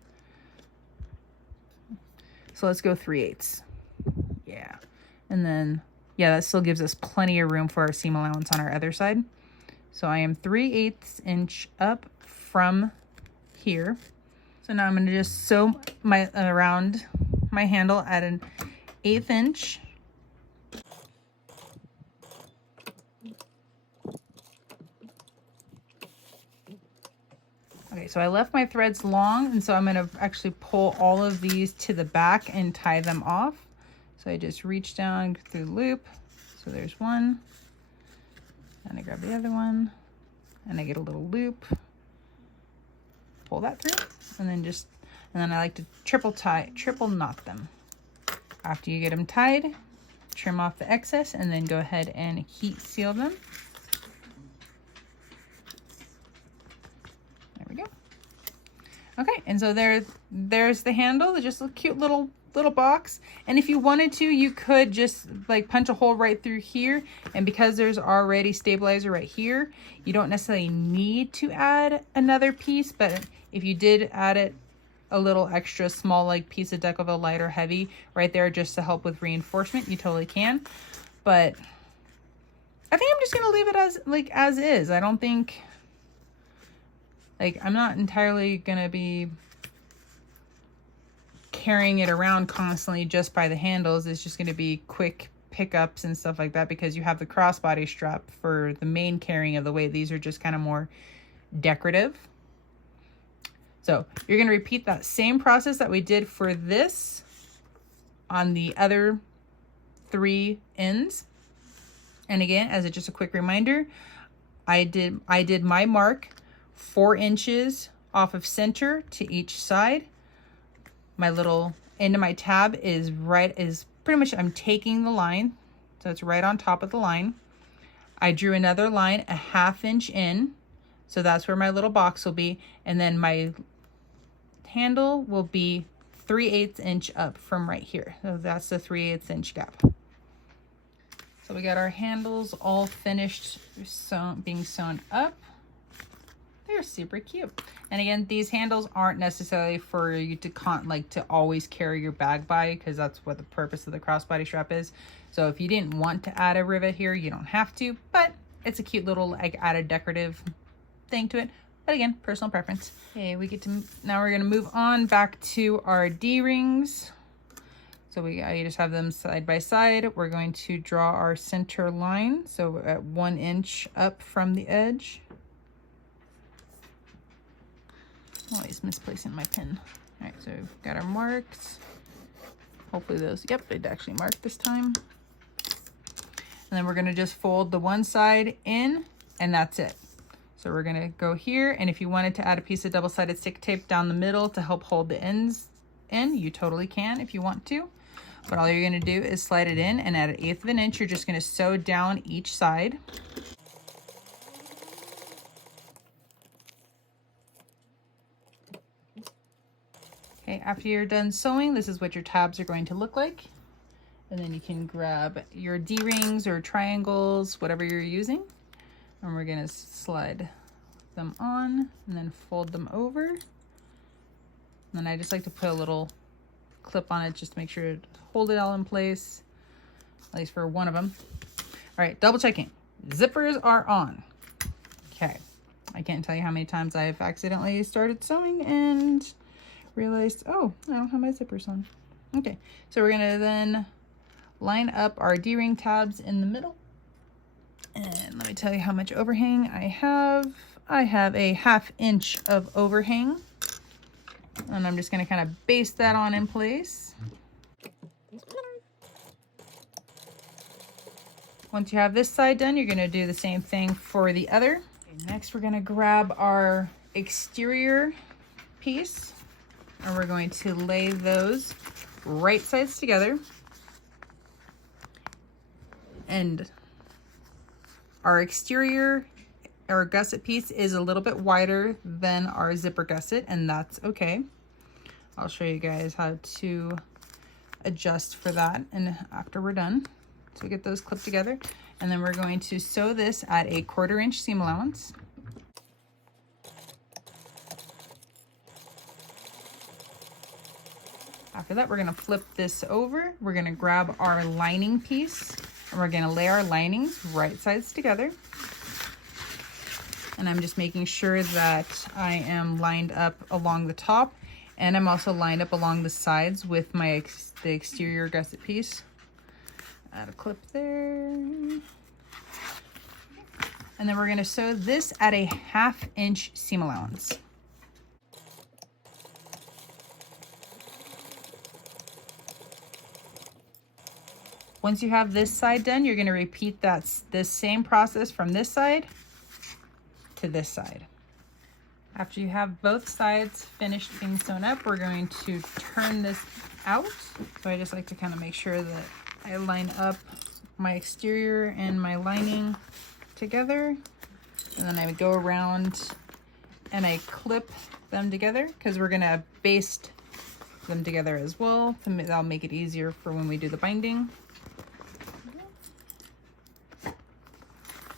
So let's go 3/8. Yeah, and then, yeah, that still gives us plenty of room for our seam allowance on our other side. So I am 3/8 inch up from here. So now I'm going to just sew my around my handle at an 1/8 inch. Okay, so I left my threads long, and so I'm going to actually pull all of these to the back and tie them off. So I just reach down through the loop. So there's one, and I grab the other one, and I get a little loop, pull that through, and then I like to triple knot them. After you get them tied, trim off the excess, and then go ahead and heat seal them. There we go. Okay, and so there's the handle. It's just a cute little box. And if you wanted to, you could just like punch a hole right through here. And because there's already stabilizer right here, you don't necessarily need to add another piece. But if you did add it a little extra small, like piece of Decoville light or heavy right there just to help with reinforcement, you totally can. But I think I'm just gonna leave it as is. I don't think, like, I'm not entirely gonna be carrying it around constantly just by the handles. It's just going to be quick pickups and stuff like that because you have the crossbody strap for the main carrying of the weight. These are just kind of more decorative. So you're going to repeat that same process that we did for this on the other 3 ends. And again, as just a quick reminder, I did my mark 4 inches off of center to each side. My little end of my tab is pretty much, I'm taking the line, so it's right on top of the line. I drew another line a 1/2 inch in, so that's where my little box will be, and then my handle will be 3/8 inch up from right here. So that's the 3/8 inch gap. So we got our handles all finished being sewn up. They're super cute. And again, these handles aren't necessarily for you to always carry your bag by, because that's what the purpose of the crossbody strap is. So if you didn't want to add a rivet here, you don't have to, but it's a cute little like added decorative thing to it. But again, personal preference. Okay, now we're gonna move on back to our D-rings. So I just have them side by side. We're going to draw our center line. So at 1 inch up from the edge. Always misplacing my pin. All right, so we've got our marks. Hopefully those, yep, they'd actually mark this time. And then we're gonna just fold the one side in, and that's it. So we're gonna go here, and if you wanted to add a piece of double-sided stick tape down the middle to help hold the ends in, you totally can if you want to. But all you're gonna do is slide it in, and at 1/8 of an inch, you're just gonna sew down each side. Okay, after you're done sewing, this is what your tabs are going to look like. And then you can grab your D-rings or triangles, whatever you're using. And we're gonna slide them on and then fold them over. And then I just like to put a little clip on it just to make sure to hold it all in place, at least for one of them. All right, double checking. Zippers are on. Okay, I can't tell you how many times I've accidentally started sewing and realized, oh, I don't have my zippers on. Okay, so we're gonna then line up our D-ring tabs in the middle. And let me tell you how much overhang I have. I have a 1/2 inch of overhang. And I'm just gonna kind of baste that on in place. Once you have this side done, you're gonna do the same thing for the other. Okay, next, we're gonna grab our exterior piece, and we're going to lay those right sides together. And our exterior, our gusset piece is a little bit wider than our zipper gusset, and that's okay. I'll show you guys how to adjust for that and after we're done. So we get those clipped together, and then we're going to sew this at a 1/4 inch seam allowance. After that, we're going to flip this over. We're going to grab our lining piece and we're going to lay our linings right sides together. And I'm just making sure that I am lined up along the top, and I'm also lined up along the sides with the exterior gusset piece. Add a clip there. And then we're going to sew this at a 1/2 inch seam allowance. Once you have this side done, you're going to repeat this same process from this side to this side. After you have both sides finished being sewn up, we're going to turn this out. So I just like to kind of make sure that I line up my exterior and my lining together. And then I would go around and I clip them together because we're going to baste them together as well. That'll make it easier for when we do the binding.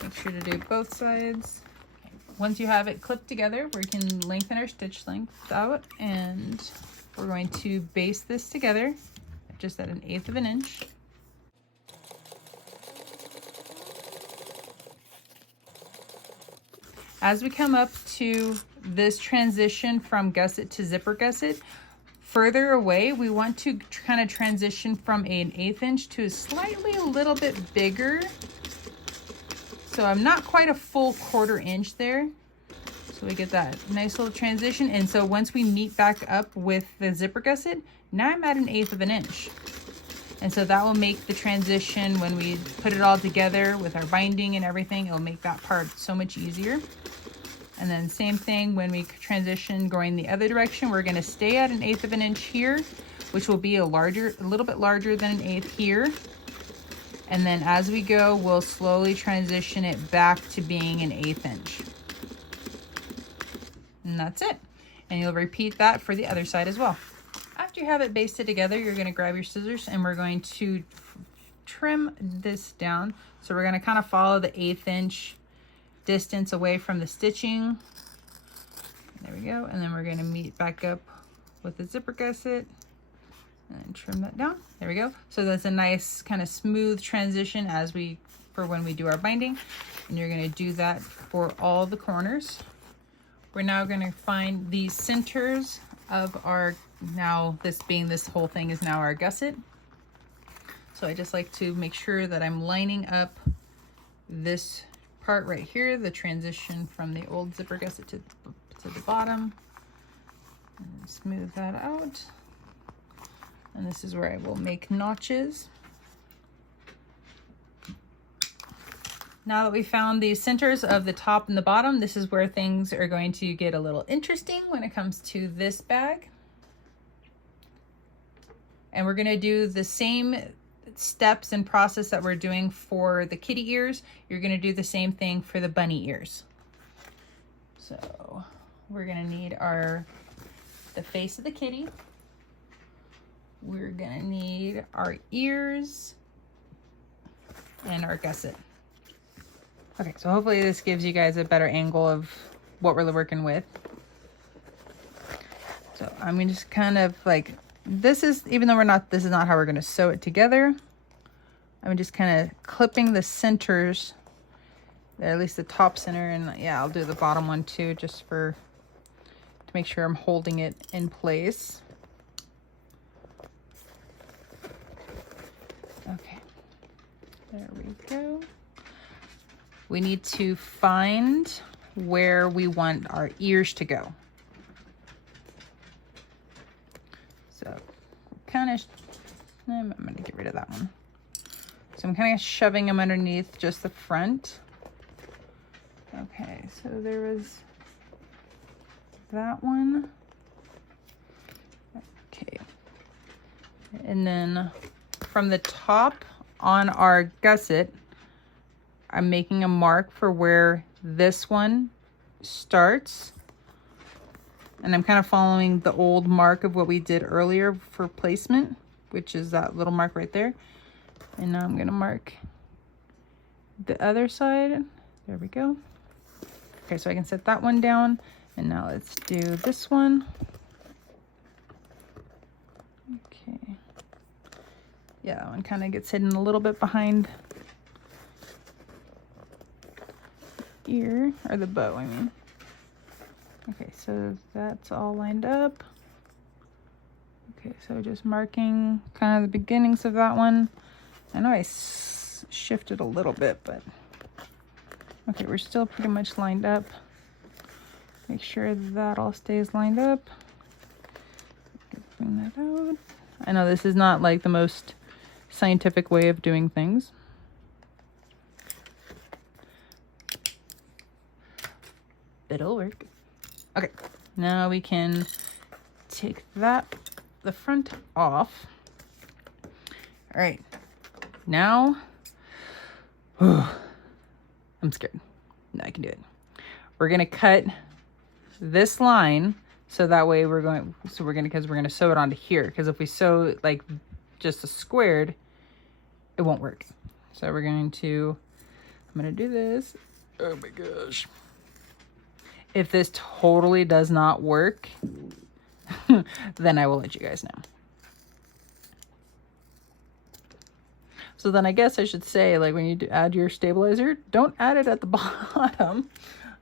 Make sure to do both sides. Okay. Once you have it clipped together, we can lengthen our stitch length out, and we're going to baste this together just at 1/8 of an inch. As we come up to this transition from gusset to zipper gusset, further away, we want to kind of transition from an 1/8 inch to a little bit bigger. So I'm not quite a full 1/4 inch there. So we get that nice little transition. And so once we meet back up with the zipper gusset, now I'm at 1/8 of an inch. And so that will make the transition when we put it all together with our binding and everything, it'll make that part so much easier. And then same thing when we transition going the other direction, we're gonna stay at 1/8 of an inch here, which will be a little bit larger than 1/8 here. And then as we go, we'll slowly transition it back to being 1/8 inch. And that's it. And you'll repeat that for the other side as well. After you have it basted together, you're gonna grab your scissors and we're going to trim this down. So we're gonna kind of follow the 1/8 inch distance away from the stitching. There we go. And then we're gonna meet back up with the zipper gusset and trim that down. There we go. So that's a nice kind of smooth transition for when we do our binding. And you're gonna do that for all the corners. We're now gonna find the centers of our, this whole thing is now our gusset. So I just like to make sure that I'm lining up this part right here, the transition from the old zipper gusset to the bottom. And smooth that out. And this is where I will make notches. Now that we found the centers of the top and the bottom, this is where things are going to get a little interesting when it comes to this bag. And we're gonna do the same steps and process that we're doing for the kitty ears. You're gonna do the same thing for the bunny ears. So we're gonna need the face of the kitty. We're gonna need our ears and our gusset. Okay, so hopefully this gives you guys a better angle of what we're working with. So I'm gonna just kind of like, this is not how we're gonna sew it together. I'm just kind of clipping the centers, at least the top center, and yeah, I'll do the bottom one too, just to make sure I'm holding it in place. Okay, there we go. We need to find where we want our ears to go. So kind of, I'm gonna get rid of that one. So I'm kind of shoving them underneath just the front. Okay, so there was that one. Okay. And then from the top on our gusset, I'm making a mark for where this one starts. And I'm kind of following the old mark of what we did earlier for placement, which is that little mark right there. And now I'm gonna mark the other side. There we go. Okay, so I can set that one down. And now let's do this one. Okay. Yeah, that one kind of gets hidden a little bit behind the ear, or the bow, I mean. Okay, so that's all lined up. Okay, so just marking kind of the beginnings of that one. I know I shifted a little bit, but okay, we're still pretty much lined up. Make sure that all stays lined up. Bring that out. I know this is not like the most scientific way of doing things. It'll work. Okay, now we can take the front off. All right, now, I'm scared. No, I can do it. We're gonna cut this line so that way we're gonna sew it onto here, because if we sew like just a squared, it won't work. So I'm gonna do this. Oh my gosh. If this totally does not work, then I will let you guys know. So then I guess I should say, like, when you add your stabilizer, don't add it at the bottom.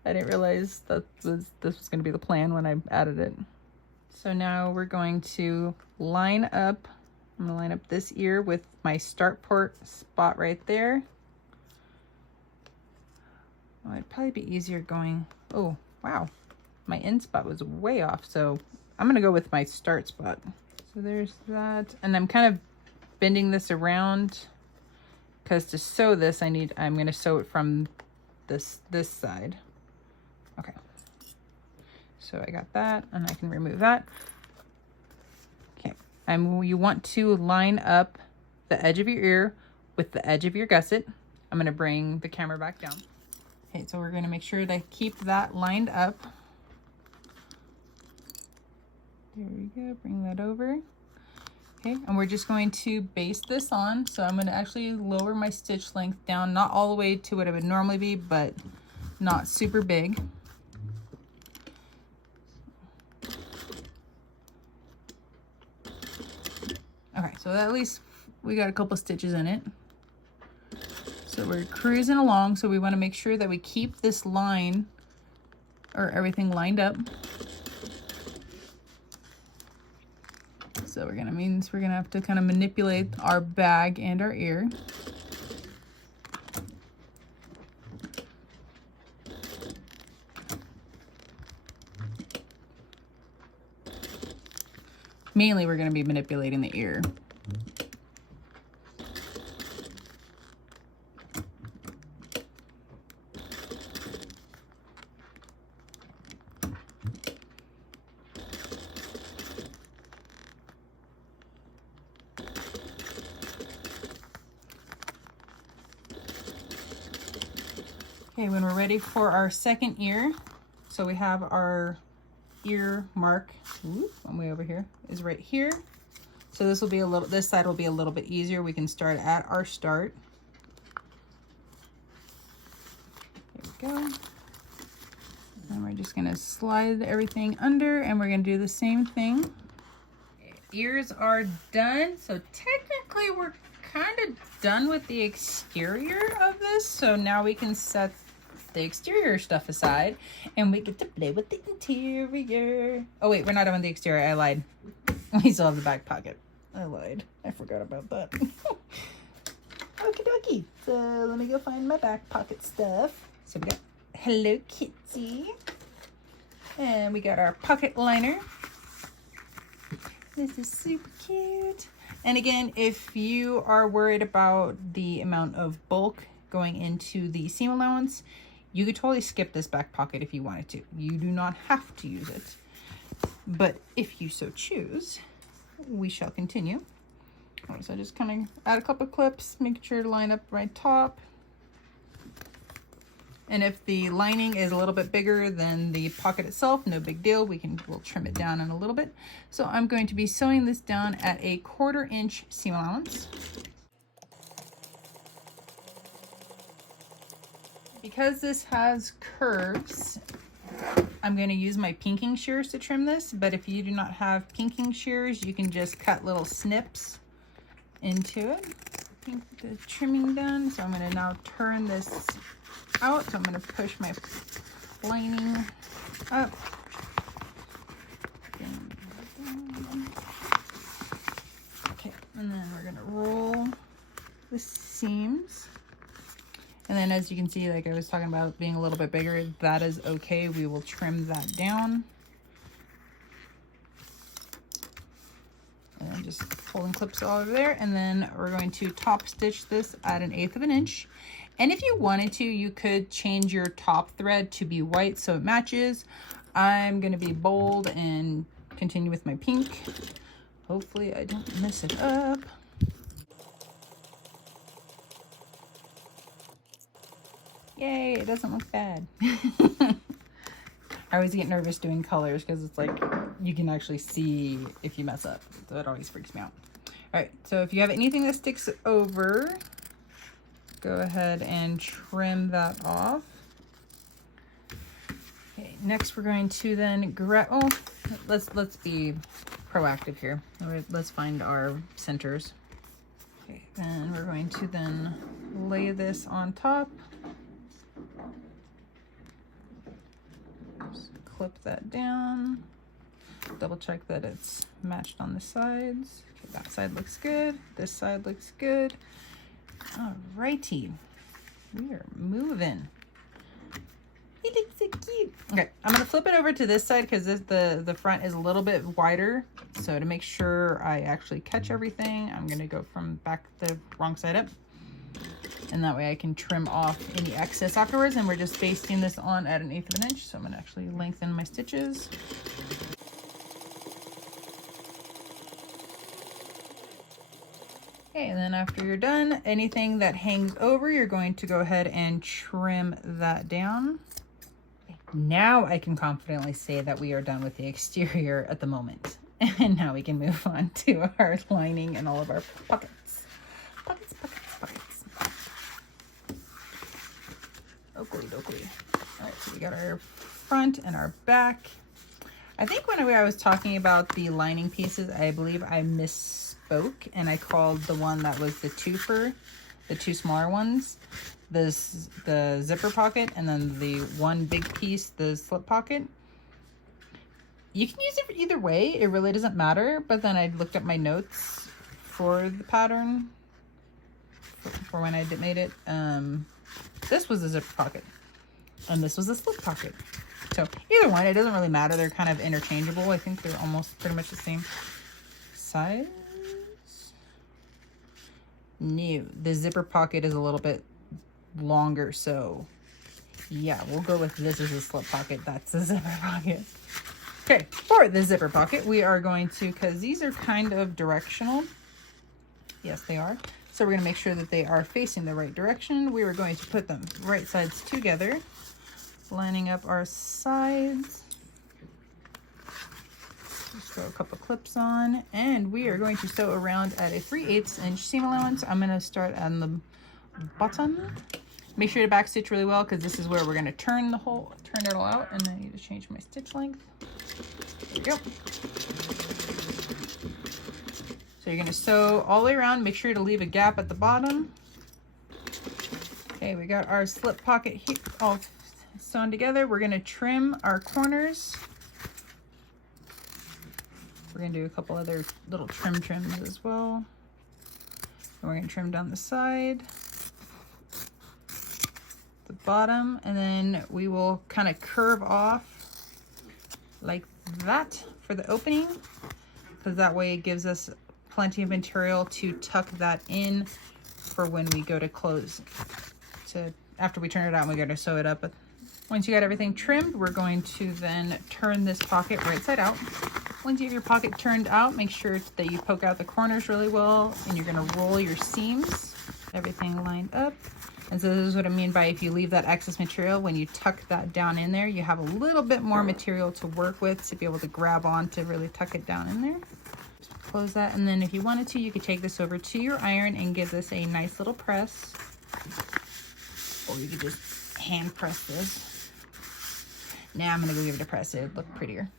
I didn't realize that this was going to be the plan when I added it. So now we're going to line up. I'm going to line up this ear with my start port spot right there. Oh, it'd probably be easier going, oh, wow. My end spot was way off, so I'm going to go with my start spot. So there's that. And I'm kind of bending this around, because to sew this, I'm going to sew it from this side. Okay. So I got that, and I can remove that. Okay. You want to line up the edge of your ear with the edge of your gusset. I'm going to bring the camera back down. Okay, so we're going to make sure to keep that lined up. There we go. Bring that over. Okay, and we're just going to base this on. So I'm going to actually lower my stitch length down, not all the way to what it would normally be, but not super big. Okay, so at least we got a couple stitches in it. So we're cruising along, so we want to make sure that we keep this line, or everything lined up. So we're gonna have to kind of manipulate our bag and our ear. Mainly we're gonna be manipulating the ear. Okay, when we're ready for our second ear, so we have our ear mark, I'm way over here, is right here. So this side will be a little bit easier. We can start at our start. There we go. And we're just gonna slide everything under, and we're gonna do the same thing. Ears are done, so technically we're kind of done with the exterior of this. So now we can set the exterior stuff aside, and we get to play with the interior. Oh wait, we're not done with the exterior. I lied. We still have the back pocket. I lied. I forgot about that. Okie dokie. So let me go find my back pocket stuff. So we got Hello Kitty, and we got our pocket liner. This is super cute. And again, if you are worried about the amount of bulk going into the seam allowance, you could totally skip this back pocket if you wanted to. You do not have to use it. But if you so choose, we shall continue. All right, so I just kind of add a couple of clips, making sure to line up right top. And if the lining is a little bit bigger than the pocket itself, no big deal. We'll trim it down in a little bit. So I'm going to be sewing this down at a 1/4 inch seam allowance. Because this has curves, I'm going to use my pinking shears to trim this, but if you do not have pinking shears, you can just cut little snips into it. Get the trimming done. So I'm going to now turn this out. So I'm going to push my lining up. Okay, and then we're going to roll the seams. And then as you can see, like I was talking about being a little bit bigger, that is okay. We will trim that down. And then just pulling clips all over there. And then we're going to top stitch this at 1/8 of an inch. And if you wanted to, you could change your top thread to be white so it matches. I'm going to be bold and continue with my pink. Hopefully I don't mess it up. Yay, it doesn't look bad. I always get nervous doing colors because it's like you can actually see if you mess up. So it always freaks me out. All right, so if you have anything that sticks over, go ahead and trim that off. Okay, next we're going to then grab, oh, let's be proactive here. All right, let's find our centers. Okay, and we're going to then lay this on top. Just clip that down. Double check that it's matched on the sides. Okay, that side looks good. This side looks good. Alrighty, we are moving. It looks so cute. Okay, I'm gonna flip it over to this side because the front is a little bit wider. So to make sure I actually catch everything, I'm gonna go from back the wrong side up. And that way I can trim off any excess afterwards. And we're just basting this on at 1/8 of an inch. So I'm gonna actually lengthen my stitches. Okay, and then after you're done, anything that hangs over, you're going to go ahead and trim that down. Now I can confidently say that we are done with the exterior at the moment. And now we can move on to our lining and all of our pockets. Pockets. Oakley. All right, so we got our front and our back. I think when I was talking about the lining pieces, I believe I misspoke and I called the one that was the twofer, the two smaller ones, the zipper pocket, and then the one big piece, the slip pocket. You can use it either way. It really doesn't matter. But then I looked up my notes for the pattern for when I made it. This was a zipper pocket and this was a slip pocket. So either one, it doesn't really matter. They're kind of interchangeable. I think they're almost pretty much the same size. No, the zipper pocket is a little bit longer. So yeah, we'll go with this as a slip pocket. That's the zipper pocket. Okay, for the zipper pocket, we are going to, because these are kind of directional. Yes, they are. So we're going to make sure that they are facing the right direction. We are going to put them right sides together, lining up our sides. Just throw a couple clips on, and we are going to sew around at a 3/8 inch seam allowance. I'm going to start on the bottom. Make sure to back stitch really well because this is where we're going to turn it all out, and I need to change my stitch length. There we go. So you're going to sew all the way around. Make sure to leave a gap at the bottom. Okay, we got our slip pocket here all sewn together. We're going to trim our corners. We're going to do a couple other little trims as well. And we're going to trim down the side, the bottom, and then we will kind of curve off like that for the opening, because that way it gives us plenty of material to tuck that in for when we go to close. So after we turn it out and we go to sew it up. But once you got everything trimmed, we're going to then turn this pocket right side out. Once you have your pocket turned out, make sure that you poke out the corners really well, and you're going to roll your seams, everything lined up. And so this is what I mean by if you leave that excess material, when you tuck that down in there, you have a little bit more material to work with to be able to grab on to really tuck it down in there. Just close that, and then if you wanted to, you could take this over to your iron and give this a nice little press. Or you could just hand press this. Now I'm gonna go give it a press, it would look prettier.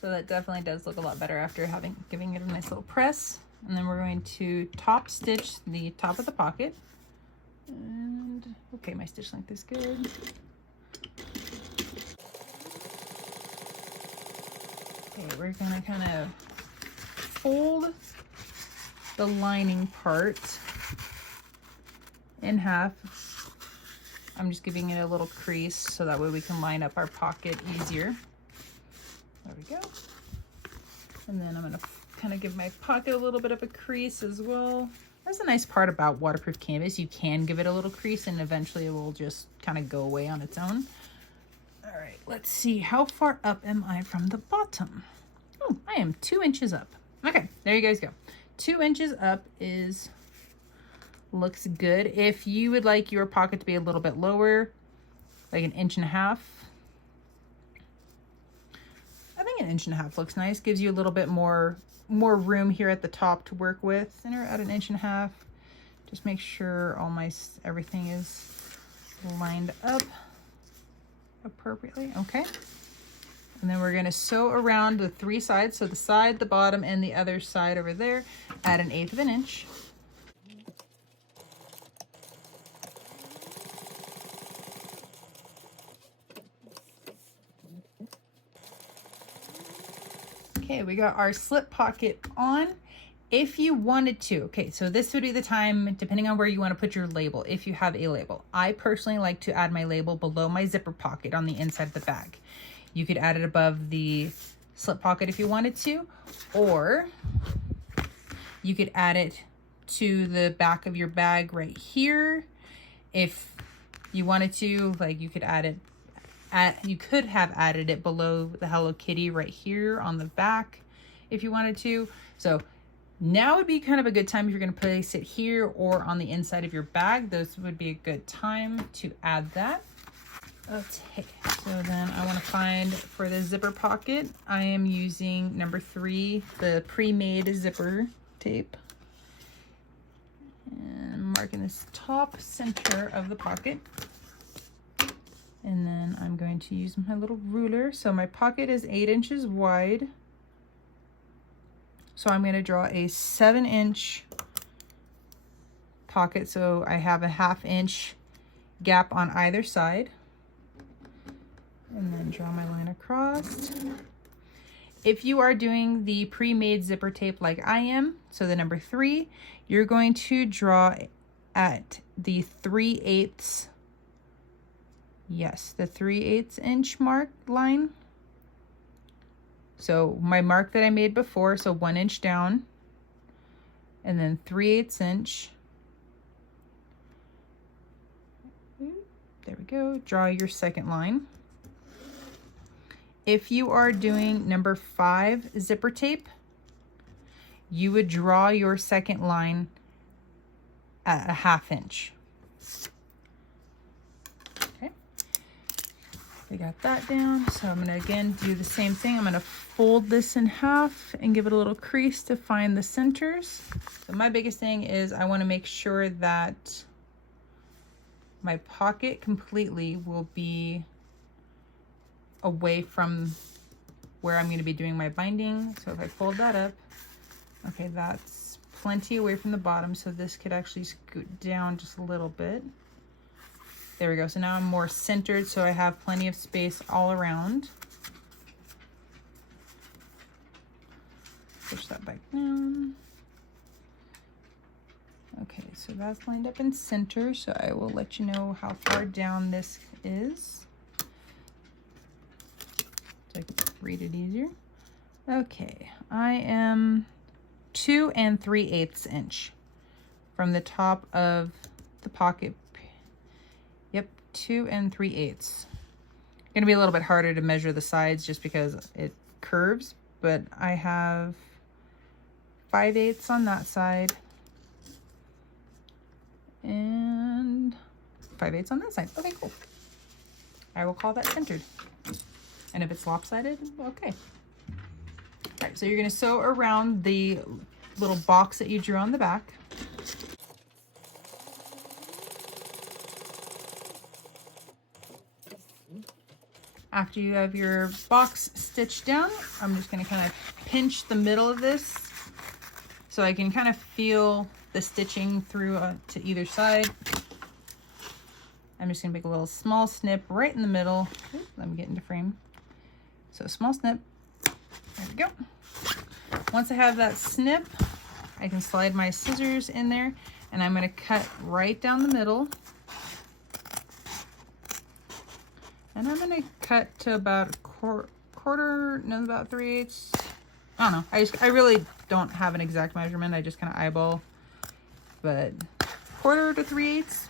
So that definitely does look a lot better after giving it a nice little press. And then we're going to top stitch the top of the pocket. And okay, my stitch length is good. Okay, we're gonna kind of fold the lining part in half. I'm just giving it a little crease so that way we can line up our pocket easier. There we go. And then I'm gonna kind of give my pocket a little bit of a crease as well. That's a nice part about waterproof canvas. You can give it a little crease and eventually it will just kind of go away on its own. All right, let's see. How far up am I from the bottom? Oh, I am 2 inches up. Okay, there you guys go. 2 inches up looks good. If you would like your pocket to be a little bit lower, like 1.5 inches, I think 1.5 inches looks nice. Gives you a little bit more room here at the top to work with. And we're at 1.5 inches. Just make sure everything is lined up appropriately. Okay. And then we're going to sew around the 3 sides. So the side, the bottom, and the other side over there at 1/8 of an inch. Okay, we got our slip pocket on. If you wanted to, okay, so this would be the time, depending on where you want to put your label, if you have a label. I personally like to add my label below my zipper pocket on the inside of the bag. You could add it above the slip pocket if you wanted to, or you could add it to the back of your bag right here. If you wanted to, like you could add it you could have added it below the Hello Kitty right here on the back if you wanted to. So now would be kind of a good time if you're going to place it here or on the inside of your bag. Those would be a good time to add that. Okay, so then I want to find for the zipper pocket, I am using number 3, the pre-made zipper tape. And I'm marking this top center of the pocket. And then I'm going to use my little ruler. So my pocket is 8 inches wide. So I'm going to draw a 7-inch pocket. So I have a 1/2 inch gap on either side. And then draw my line across. If you are doing the pre-made zipper tape like I am, so the number 3, you're going to draw at the 3/8. Yes, the 3/8 inch mark line. So my mark that I made before, so 1 inch down, and then 3/8 inch. There we go. Draw your second line. If you are doing number 5 zipper tape, you would draw your second line at a 1/2 inch. We got that down. So I'm going to again do the same thing. I'm going to fold this in half and give it a little crease to find the centers. So my biggest thing is I want to make sure that my pocket completely will be away from where I'm going to be doing my binding. So if I fold that up, okay, that's plenty away from the bottom. So this could actually scoot down just a little bit. There we go. So now I'm more centered, so I have plenty of space all around. Push that back down. Okay, so that's lined up in center, so I will let you know how far down this is, so I can read it easier. Okay, I am 2 3/8 inch from the top of the pocket. 2 3/8. Gonna be a little bit harder to measure the sides just because it curves, but I have 5/8 on that side and 5/8 on that side. Okay, cool. I will call that centered. And if it's lopsided, okay. All right, so you're gonna sew around the little box that you drew on the back. After you have your box stitched down, I'm just gonna kind of pinch the middle of this so I can kind of feel the stitching through to either side. I'm just gonna make a little small snip right in the middle. Oops, let me get into frame. So a small snip, there we go. Once I have that snip, I can slide my scissors in there and I'm gonna cut right down the middle. And I'm gonna cut to about a quarter, no, about 3/8. I don't know, I really don't have an exact measurement. I just kind of eyeball, but quarter to 3/8.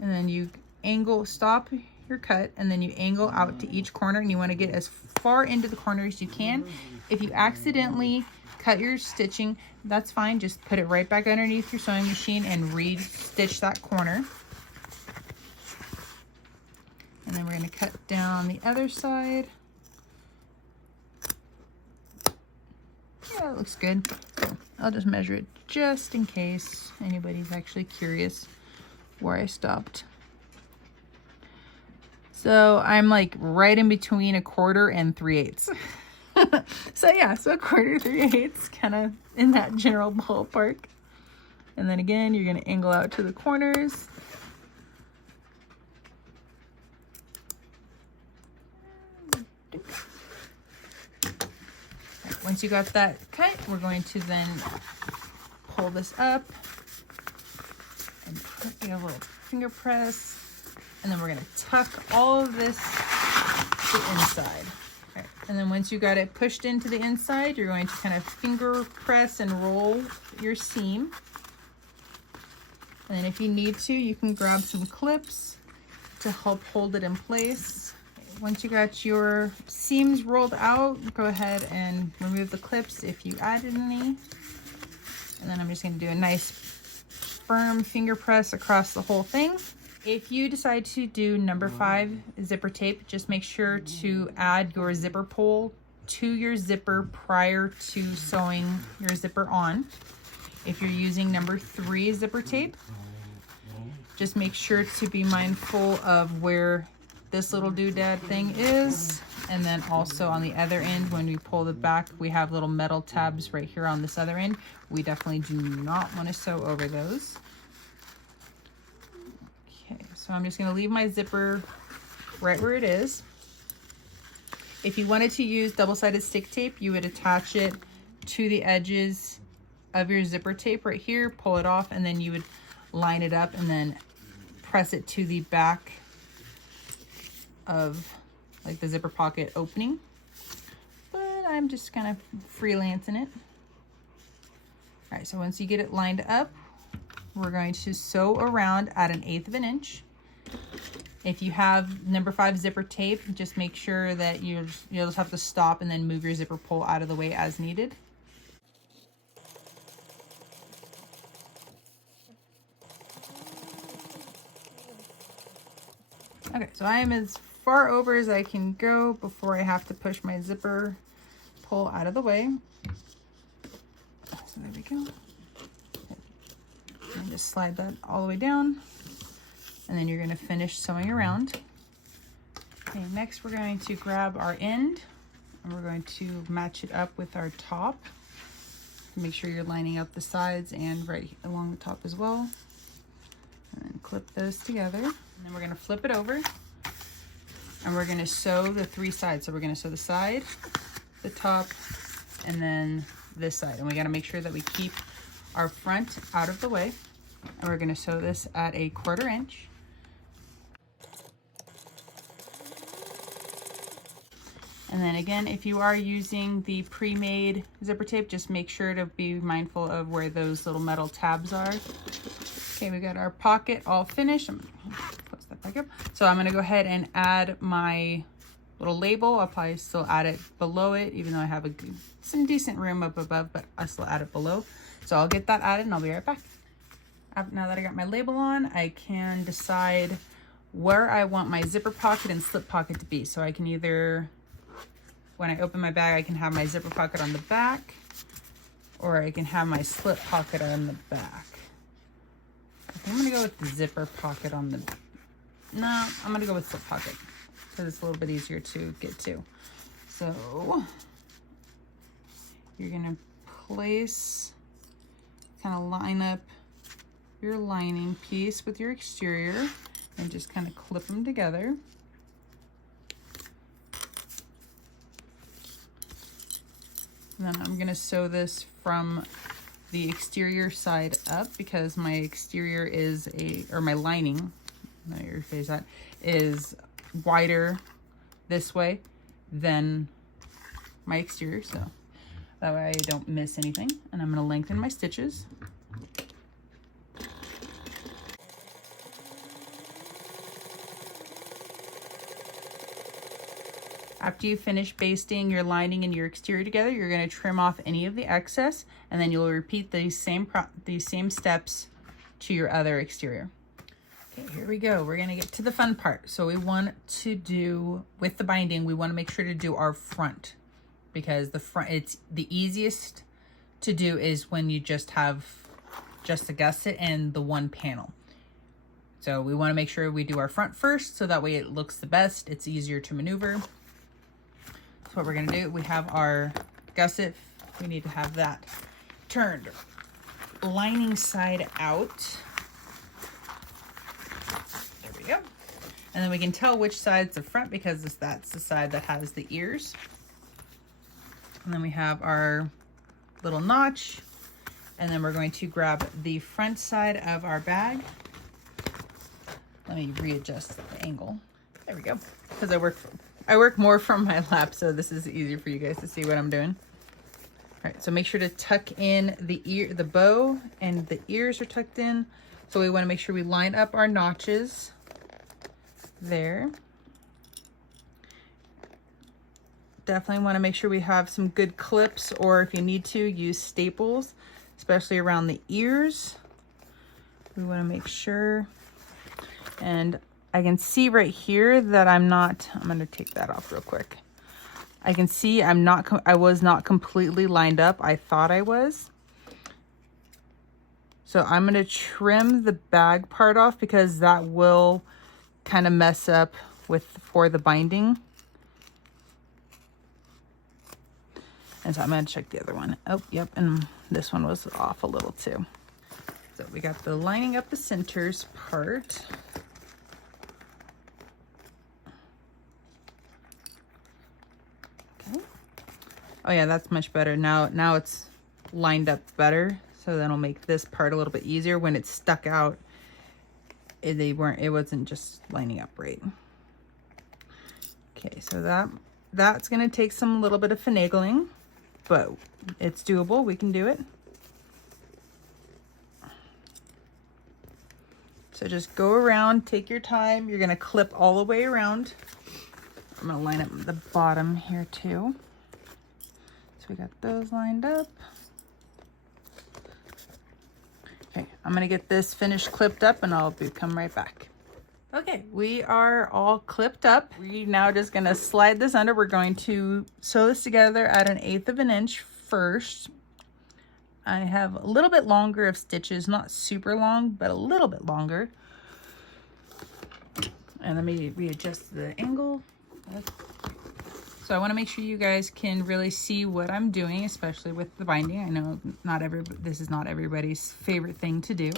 And then you stop your cut, and then you angle out to each corner, and you want to get as far into the corner as you can. If you accidentally cut your stitching, that's fine. Just put it right back underneath your sewing machine and re-stitch that corner. And then we're going to cut down the other side. Yeah, that looks good. I'll just measure it just in case anybody's actually curious where I stopped. So I'm like right in between a quarter and 3/8. So yeah, so a quarter, 3/8, kind of in that general ballpark. And then again, you're going to angle out to the corners. Right, once you got that cut, we're going to then pull this up and put a little finger press, and then we're going to tuck all of this to the inside. Right. And then once you got it pushed into the inside, you're going to kind of finger press and roll your seam. And then if you need to, you can grab some clips to help hold it in place. Once you got your seams rolled out, go ahead and remove the clips if you added any. And then I'm just going to do a nice firm finger press across the whole thing. If you decide to do number 5 zipper tape, just make sure to add your zipper pull to your zipper prior to sewing your zipper on. If you're using number 3 zipper tape, just make sure to be mindful of where this little doodad thing is. And then also on the other end, when we pull it back, we have little metal tabs right here on this other end. We definitely do not want to sew over those. Okay, so I'm just going to leave my zipper right where it is. If you wanted to use double-sided stick tape, you would attach it to the edges of your zipper tape right here, pull it off, and then you would line it up and then press it to the back of like the zipper pocket opening. But I'm just kind of freelancing it. All right, so once you get it lined up, we're going to sew around at 1/8 of an inch. If you have number 5 zipper tape, just make sure that you'll just have to stop and then move your zipper pull out of the way as needed. Okay, so I am as far over as I can go before I have to push my zipper pull out of the way. So there we go. And just slide that all the way down. And then you're going to finish sewing around. Okay, next we're going to grab our end and we're going to match it up with our top. Make sure you're lining up the sides and right along the top as well. And then clip those together. And then we're going to flip it over and we're going to sew the 3 sides. So we're going to sew the side, the top, and then this side. And we got to make sure that we keep our front out of the way. And we're going to sew this at 1/4 inch. And then again, if you are using the pre-made zipper tape, just make sure to be mindful of where those little metal tabs are. Okay, we got our pocket all finished. I'm gonna close that back up. So I'm gonna go ahead and add my little label. I'll probably still add it below it, even though I have some decent room up above, but I still add it below. So I'll get that added and I'll be right back. now that I got my label on, I can decide where I want my zipper pocket and slip pocket to be. So I can either, when I open my bag, I can have my zipper pocket on the back, or I can have my slip pocket on the back. I think I'm gonna go with the zipper pocket on the, no, I'm gonna go with slip pocket because it's a little bit easier to get to. So you're gonna place, kind of line up your lining piece with your exterior and just kind of clip them together. And then I'm gonna sew this from the exterior side up because my exterior is my lining, not your face, that is wider this way than my exterior, so that way I don't miss anything. And I'm gonna lengthen my stitches. After you finish basting your lining and your exterior together, you're going to trim off any of the excess, and then you'll repeat these same steps to your other exterior. Okay, here we go. We're going to get to the fun part. So we want to do, with the binding, we want to make sure to do our front, because the front, it's the easiest to do is when you just have just the gusset and the one panel. So we want to make sure we do our front first, so that way it looks the best. It's easier to maneuver. So what we're going to do, we have our gusset. We need to have that turned lining side out. There we go. And then we can tell which side's the front because that's the side that has the ears. And then we have our little notch. And then we're going to grab the front side of our bag. Let me readjust the angle. There we go. Because I work more from my lap, so this is easier for you guys to see what I'm doing. All right, so make sure to tuck in the bow, and the ears are tucked in. So we want to make sure we line up our notches there. Definitely want to make sure we have some good clips, or if you need to, use staples, especially around the ears. We want to make sure. And I can see right here that I'm going to take that off real quick. I can see I was not completely lined up. I thought I was. So I'm going to trim the bag part off because that will kind of mess up for the binding. And so I'm going to check the other one. Oh, yep. And this one was off a little too. So we got the lining up the centers part. Oh yeah, that's much better. Now it's lined up better, so that'll make this part a little bit easier. When it's stuck out, it wasn't just lining up right. Okay, so that's gonna take some little bit of finagling, but it's doable. We can do it. So just go around, take your time. You're gonna clip all the way around. I'm gonna line up the bottom here too. We got those lined up. Okay, I'm gonna get this finished clipped up and I'll come right back. Okay, we are all clipped up. We're now just gonna slide this under. We're going to sew this together at 1/8 of an inch first. I have a little bit longer of stitches, not super long, but a little bit longer. And let me readjust the angle. So I want to make sure you guys can really see what I'm doing, especially with the binding. I know this is not everybody's favorite thing to do.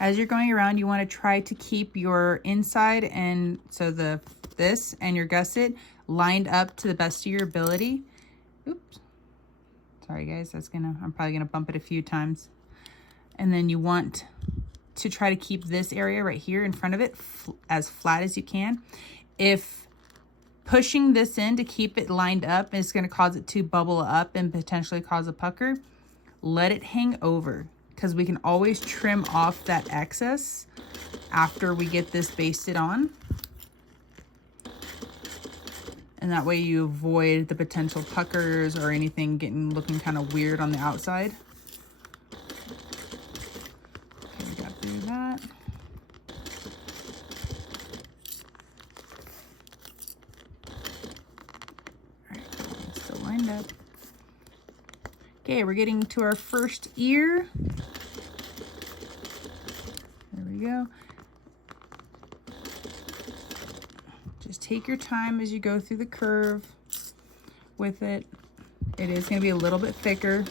As you're going around, you want to try to keep your inside, and so this and your gusset lined up to the best of your ability. Oops. Sorry guys, I'm probably gonna bump it a few times. And then you want to try to keep this area right here in front of it as flat as you can. If pushing this in to keep it lined up is gonna cause it to bubble up and potentially cause a pucker, let it hang over, because we can always trim off that excess after we get this basted on. And that way you avoid the potential puckers or anything looking kind of weird on the outside. Okay, we got through that. All right, it's still lined up. Okay, we're getting to our first ear. There we go. Just take your time as you go through the curve with it. It is going to be a little bit thicker.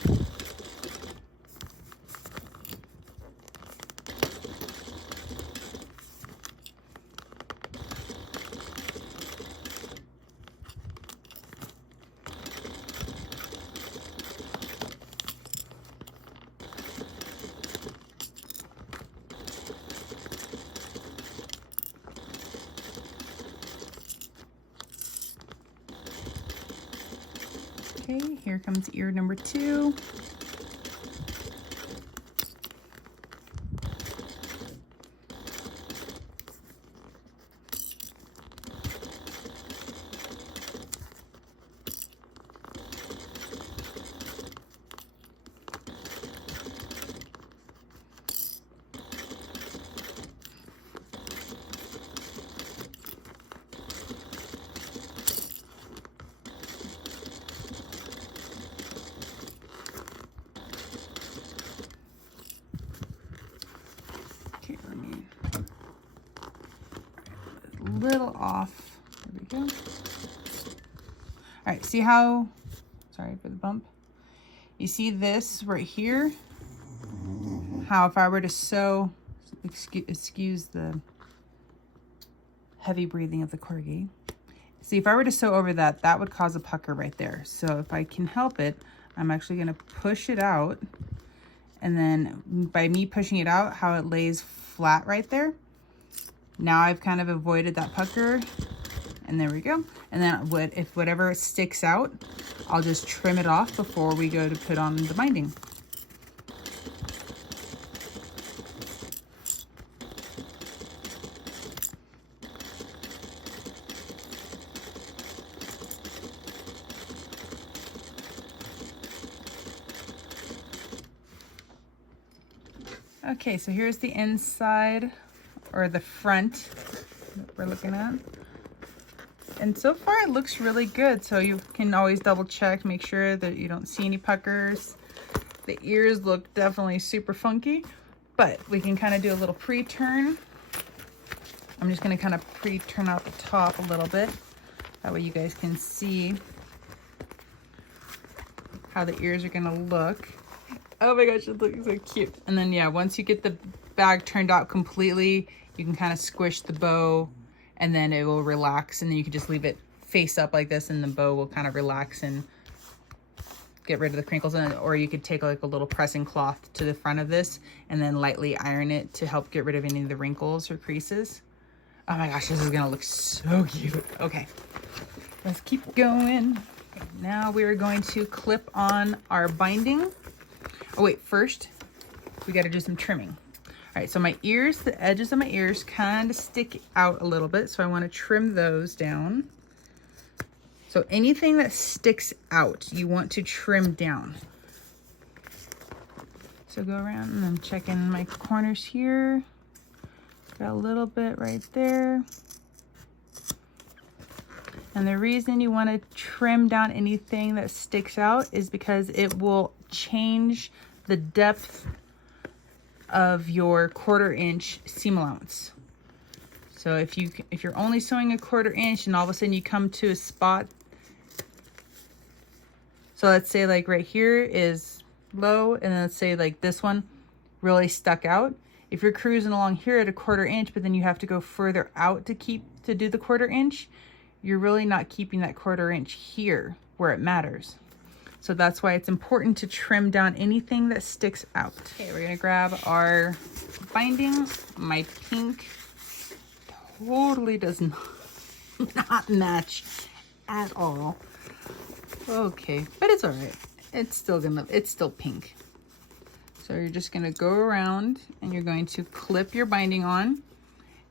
Okay, here comes ear number 2. Little off. There we go. All right, see how, sorry for the bump. You see this right here? How if I were to sew, excuse the heavy breathing of the corgi. See, if I were to sew over that, that would cause a pucker right there. So if I can help it, I'm actually gonna push it out. And then by me pushing it out, how it lays flat right there, now I've kind of avoided that pucker, and there we go. And then if whatever sticks out, I'll just trim it off before we go to put on the binding. Okay, so here's the inside, or the front that we're looking at. And so far it looks really good. So you can always double check, make sure that you don't see any puckers. The ears look definitely super funky, but we can kind of do a little pre-turn. I'm just gonna kind of pre-turn out the top a little bit. That way you guys can see how the ears are gonna look. Oh my gosh, it looks so cute. And then yeah, once you get the bag turned out completely, you can kind of squish the bow and then it will relax, and then you can just leave it face up like this and the bow will kind of relax and get rid of the crinkles in it. Or you could take like a little pressing cloth to the front of this and then lightly iron it to help get rid of any of the wrinkles or creases. Oh my gosh, this is gonna look so cute. Okay, let's keep going. Okay, now we are going to clip on our binding. Oh wait, first we got to do some trimming. All right, so my ears, the edges of my ears kind of stick out a little bit, so I want to trim those down. So anything that sticks out, you want to trim down. So go around and I'm checking my corners here. Got a little bit right there. And the reason you want to trim down anything that sticks out is because it will change the depth of your 1/4 inch seam allowance. So if you're only sewing a 1/4 inch and all of a sudden you come to a spot, so let's say like right here is low, and let's say like this one really stuck out. If you're cruising along here at a 1/4 inch, but then you have to go further out to do the 1/4 inch, you're really not keeping that 1/4 inch here where it matters. So that's why it's important to trim down anything that sticks out. Okay, we're gonna grab our binding. My pink totally does not match at all. Okay, but it's all right. It's still pink. So you're just gonna go around and you're going to clip your binding on.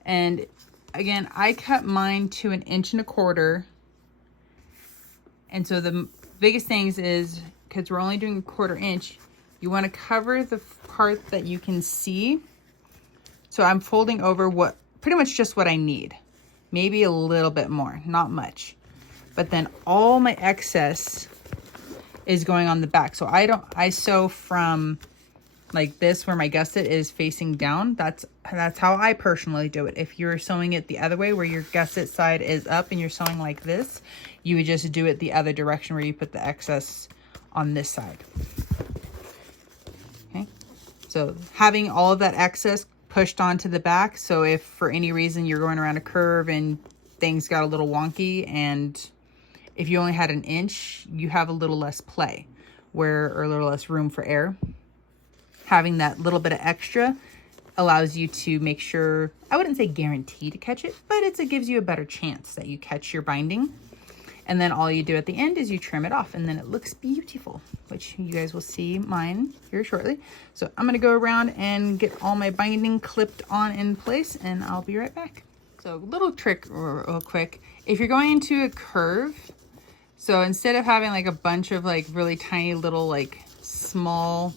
And again, I cut mine to 1 1/4 inches. And so the biggest things is, because we're only doing a 1/4 inch, you want to cover the part that you can see. So I'm folding over what, pretty much just what I need. Maybe a little bit more, not much. But then all my excess is going on the back. So I sew from like this, where my gusset is facing down. That's how I personally do it. If you're sewing it the other way, where your gusset side is up and you're sewing like this, you would just do it the other direction, where you put the excess on this side. Okay, so having all of that excess pushed onto the back, so if for any reason you're going around a curve and things got a little wonky, and if you only had 1 inch, you have a little less play, or a little less room for error. Having that little bit of extra allows you to make sure, I wouldn't say guarantee to catch it, but it gives you a better chance that you catch your binding. And then all you do at the end is you trim it off, and then it looks beautiful, which you guys will see mine here shortly. So I'm going to go around and get all my binding clipped on in place, and I'll be right back. So little trick real quick. If you're going into a curve, so instead of having like a bunch of like really tiny little like small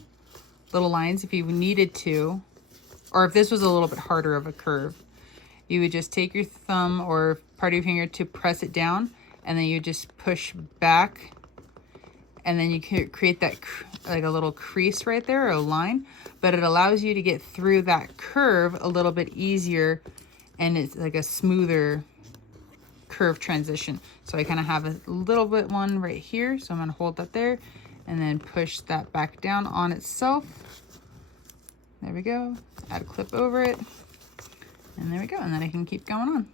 little lines, if you needed to, or if this was a little bit harder of a curve, you would just take your thumb or part of your finger to press it down, and then you just push back, and then you can create that like a little crease right there, or a line, but it allows you to get through that curve a little bit easier, and it's like a smoother curve transition. So I kind of have a little bit one right here, so I'm going to hold that there and then push that back down on itself. There we go. Add a clip over it, and there we go. And then I can keep going on.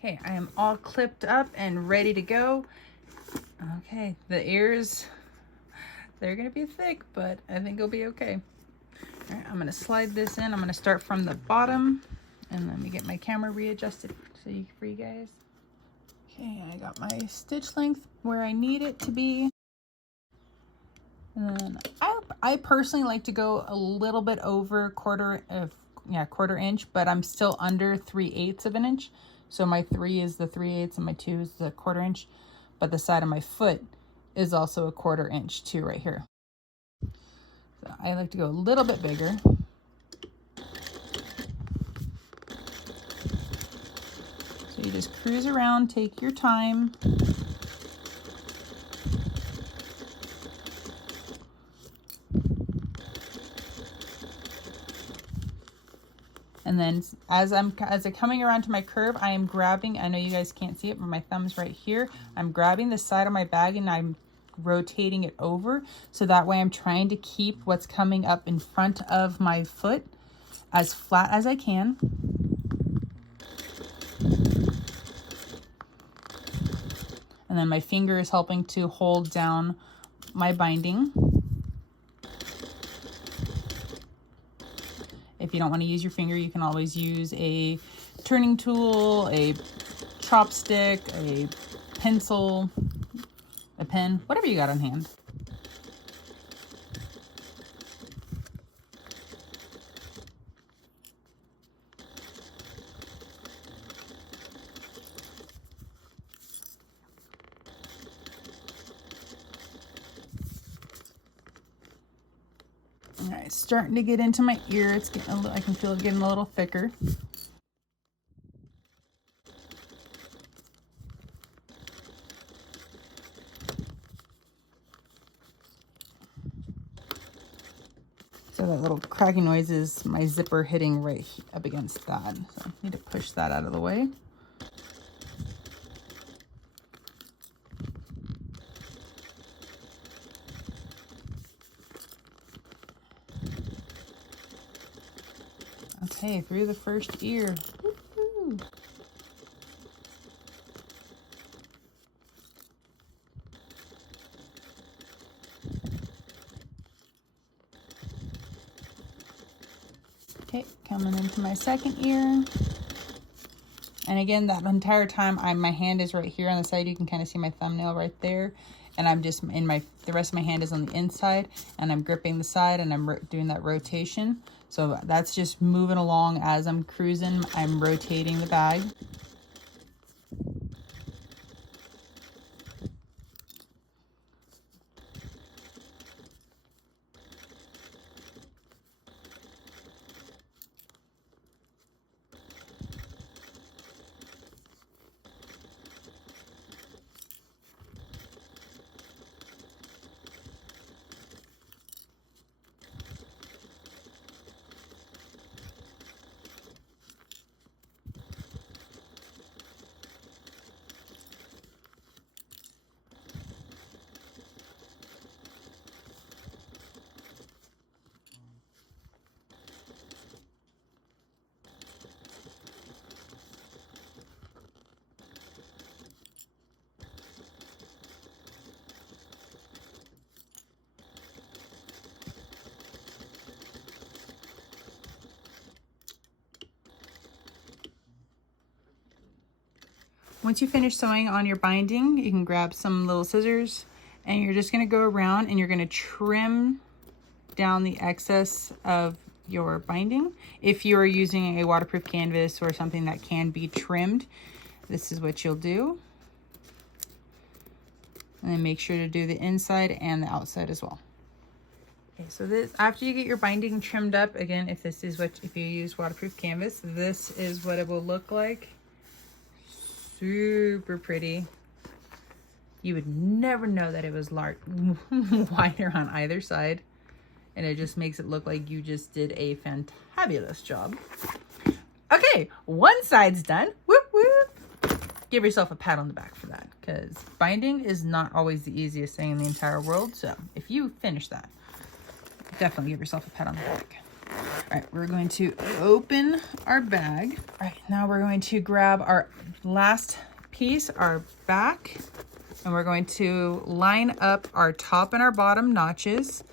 Okay, I am all clipped up and ready to go. Okay, the ears, they're gonna be thick, but I think it'll be okay. All right, I'm gonna slide this in. I'm gonna start from the bottom, and let me get my camera readjusted for you guys. Okay, I got my stitch length where I need it to be. And then I personally like to go a little bit over 1/4 inch, but I'm still under 3/8 of an inch. So my 3 is the 3/8 and my 2 is the 1/4 inch, but the side of my foot is also a 1/4 inch too right here. So I like to go a little bit bigger. So you just cruise around, take your time. And then as I'm coming around to my curve, I am grabbing, I know you guys can't see it, but my thumb's right here. I'm grabbing the side of my bag and I'm rotating it over. So that way I'm trying to keep what's coming up in front of my foot as flat as I can. And then my finger is helping to hold down my binding. If you don't want to use your finger, you can always use a turning tool, a chopstick, a pencil, a pen, whatever you got on hand. All right, starting to get into my ear. It's getting I can feel it getting a little thicker. So that little cracking noise is my zipper hitting right up against that. So I need to push that out of the way. Okay, through the first ear. Woo-hoo. Okay, coming into my second ear. And again, that entire time, my hand is right here on the side. You can kind of see my thumbnail right there. And I'm just the rest of my hand is on the inside, and I'm gripping the side, and I'm doing that rotation. So that's just moving along as I'm cruising. I'm rotating the bag. once you finish sewing on your binding, you can grab some little scissors and you're just going to go around and you're going to trim down the excess of your binding. If you are using a waterproof canvas or something that can be trimmed, this is what you'll do. And then make sure to do the inside and the outside as well. Okay, so this, after you get your binding trimmed up, again, if you use waterproof canvas, this is what it will look like. Super pretty. You would never know that it was wider on either side. And it just makes it look like you just did a fantabulous job. Okay, one side's done. Whoop, whoop. Give yourself a pat on the back for that, because binding is not always the easiest thing in the entire world. So if you finish that, definitely give yourself a pat on the back. All right, we're going to open our bag. All right, now we're going to grab our last piece, our back, and we're going to line up our top and our bottom notches.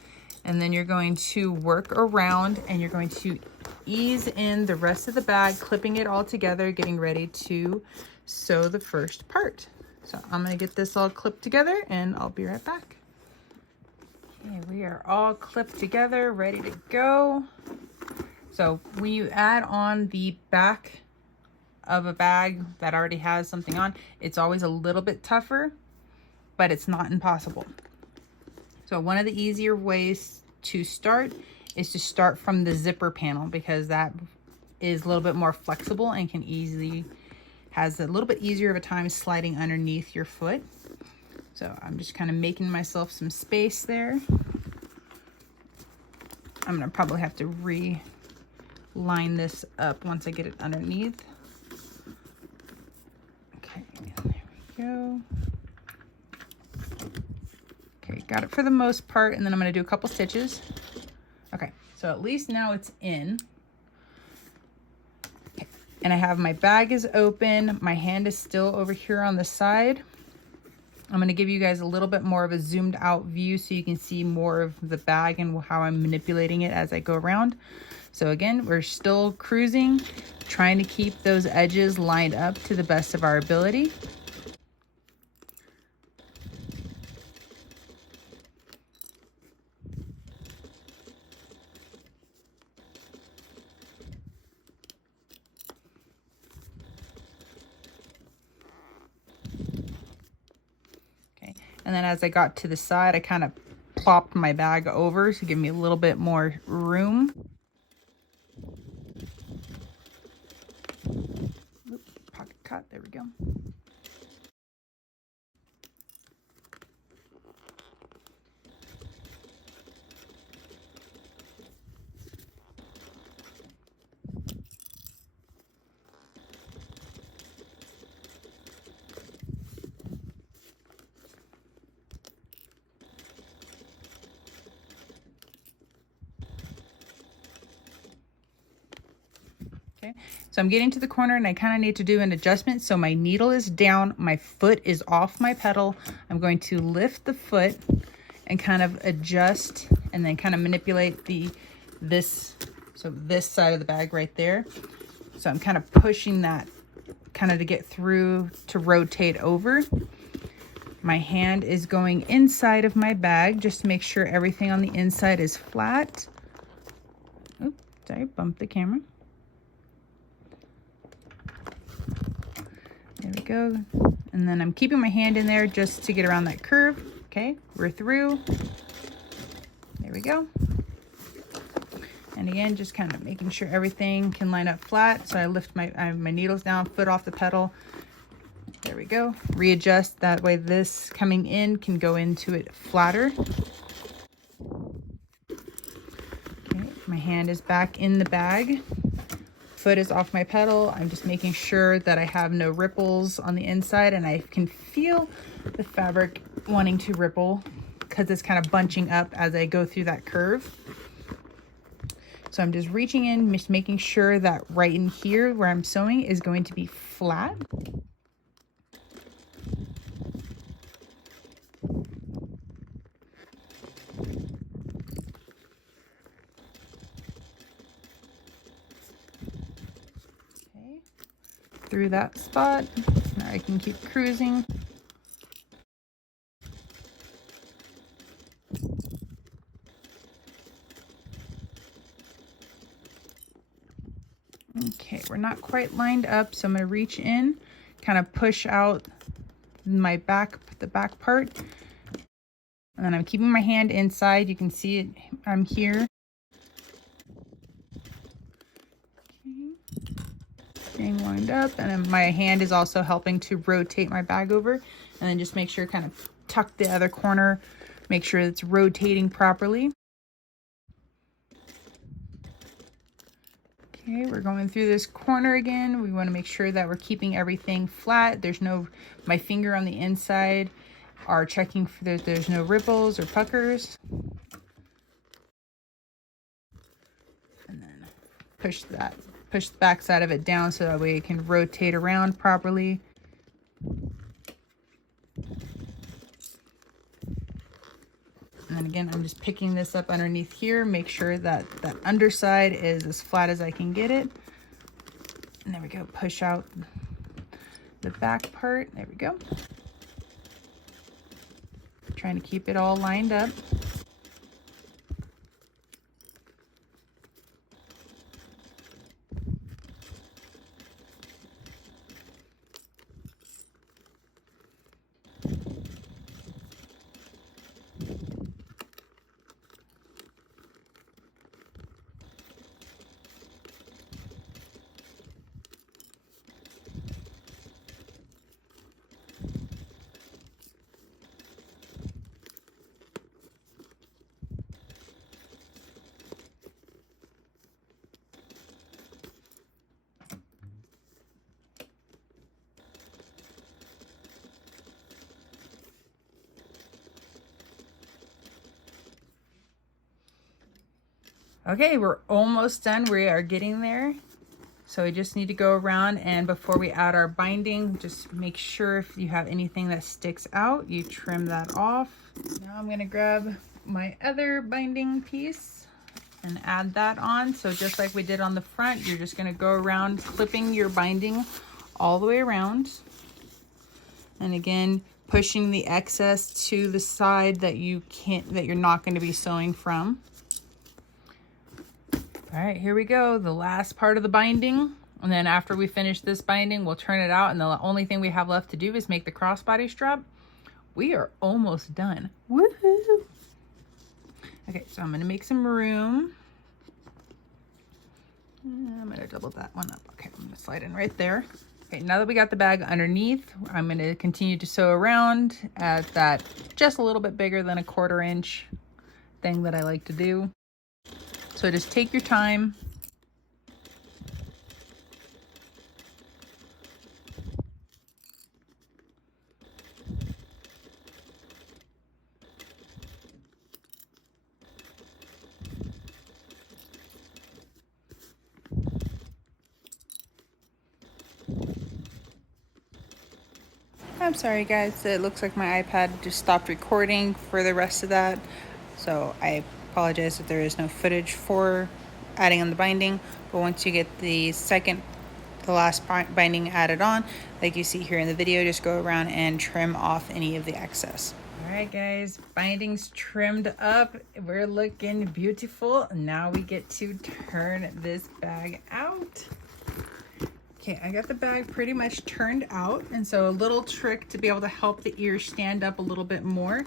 And then you're going to work around and you're going to ease in the rest of the bag, clipping it all together, getting ready to sew the first part. So I'm going to get this all clipped together and I'll be right back. Okay, we are all clipped together, ready to go. So when you add on the back of a bag that already has something on, it's always a little bit tougher, but it's not impossible. So one of the easier ways to start is to start from the zipper panel, because that is a little bit more flexible and has a little bit easier of a time sliding underneath your foot. So I'm just kind of making myself some space there. I'm gonna probably have to re-line this up once I get it underneath. Okay, there we go. Okay, got it for the most part, and then I'm going to do a couple stitches. Okay, so at least now it's in. Okay. And I have my bag is open. My hand is still over here on the side. I'm going to give you guys a little bit more of a zoomed out view so you can see more of the bag and how I'm manipulating it as I go around. So again, we're still cruising, trying to keep those edges lined up to the best of our ability. And then as I got to the side, I kind of plopped my bag over to give me a little bit more room. Oops, pocket cut, there we go. Okay, so I'm getting to the corner and I kind of need to do an adjustment. So my needle is down, my foot is off my pedal. I'm going to lift the foot and kind of adjust and then kind of manipulate this side of the bag right there. So I'm kind of pushing that kind of to get through to rotate over. My hand is going inside of my bag just to make sure everything on the inside is flat. Oops, sorry, bumped the camera. There we go. And then I'm keeping my hand in there just to get around that curve. Okay, we're through. There we go. And again, just kind of making sure everything can line up flat. So I lift my needles down, foot off the pedal. There we go. Readjust. That way this coming in can go into it flatter. Okay, my hand is back in the bag. Foot is off my pedal. I'm just making sure that I have no ripples on the inside, and I can feel the fabric wanting to ripple because it's kind of bunching up as I go through that curve. So I'm just reaching in, just making sure that right in here where I'm sewing is going to be flat. Through that spot. Now I can keep cruising. Okay, we're not quite lined up, so I'm going to reach in, kind of push out my back, the back part. And then I'm keeping my hand inside. You can see it, I'm here. Okay. Getting lined up, and then my hand is also helping to rotate my bag over. And then just make sure kind of tuck the other corner, make sure it's rotating properly. Okay, we're going through this corner again. We want to make sure that we're keeping everything flat. There's no, my finger on the inside are checking for there's no ripples or puckers. And then push the back side of it down so that way it can rotate around properly. And then again, I'm just picking this up underneath here. Make sure that that underside is as flat as I can get it. And there we go. Push out the back part. There we go. Trying to keep it all lined up. Okay, we're almost done. We are getting there. So we just need to go around, and before we add our binding, just make sure if you have anything that sticks out, you trim that off. Now I'm gonna grab my other binding piece and add that on. So just like we did on the front, you're just gonna go around clipping your binding all the way around. And again, pushing the excess to the side that you're not gonna be sewing from. All right, here we go. The last part of the binding. And then after we finish this binding, we'll turn it out. And the only thing we have left to do is make the crossbody strap. We are almost done. Woohoo! Okay, so I'm gonna make some room. I'm gonna double that one up. Okay, I'm gonna slide in right there. Okay, now that we got the bag underneath, I'm gonna continue to sew around at that just a little bit bigger than a 1/4 inch thing that I like to do. So just take your time. I'm sorry guys, it looks like my iPad just stopped recording for the rest of that. So I apologize if there is no footage for adding on the binding, but once you get the last binding added on, like you see here in the video, just go around and trim off any of the excess. All right guys, binding's trimmed up. We're looking beautiful. Now we get to turn this bag out. Okay, I got the bag pretty much turned out, and so a little trick to be able to help the ears stand up a little bit more.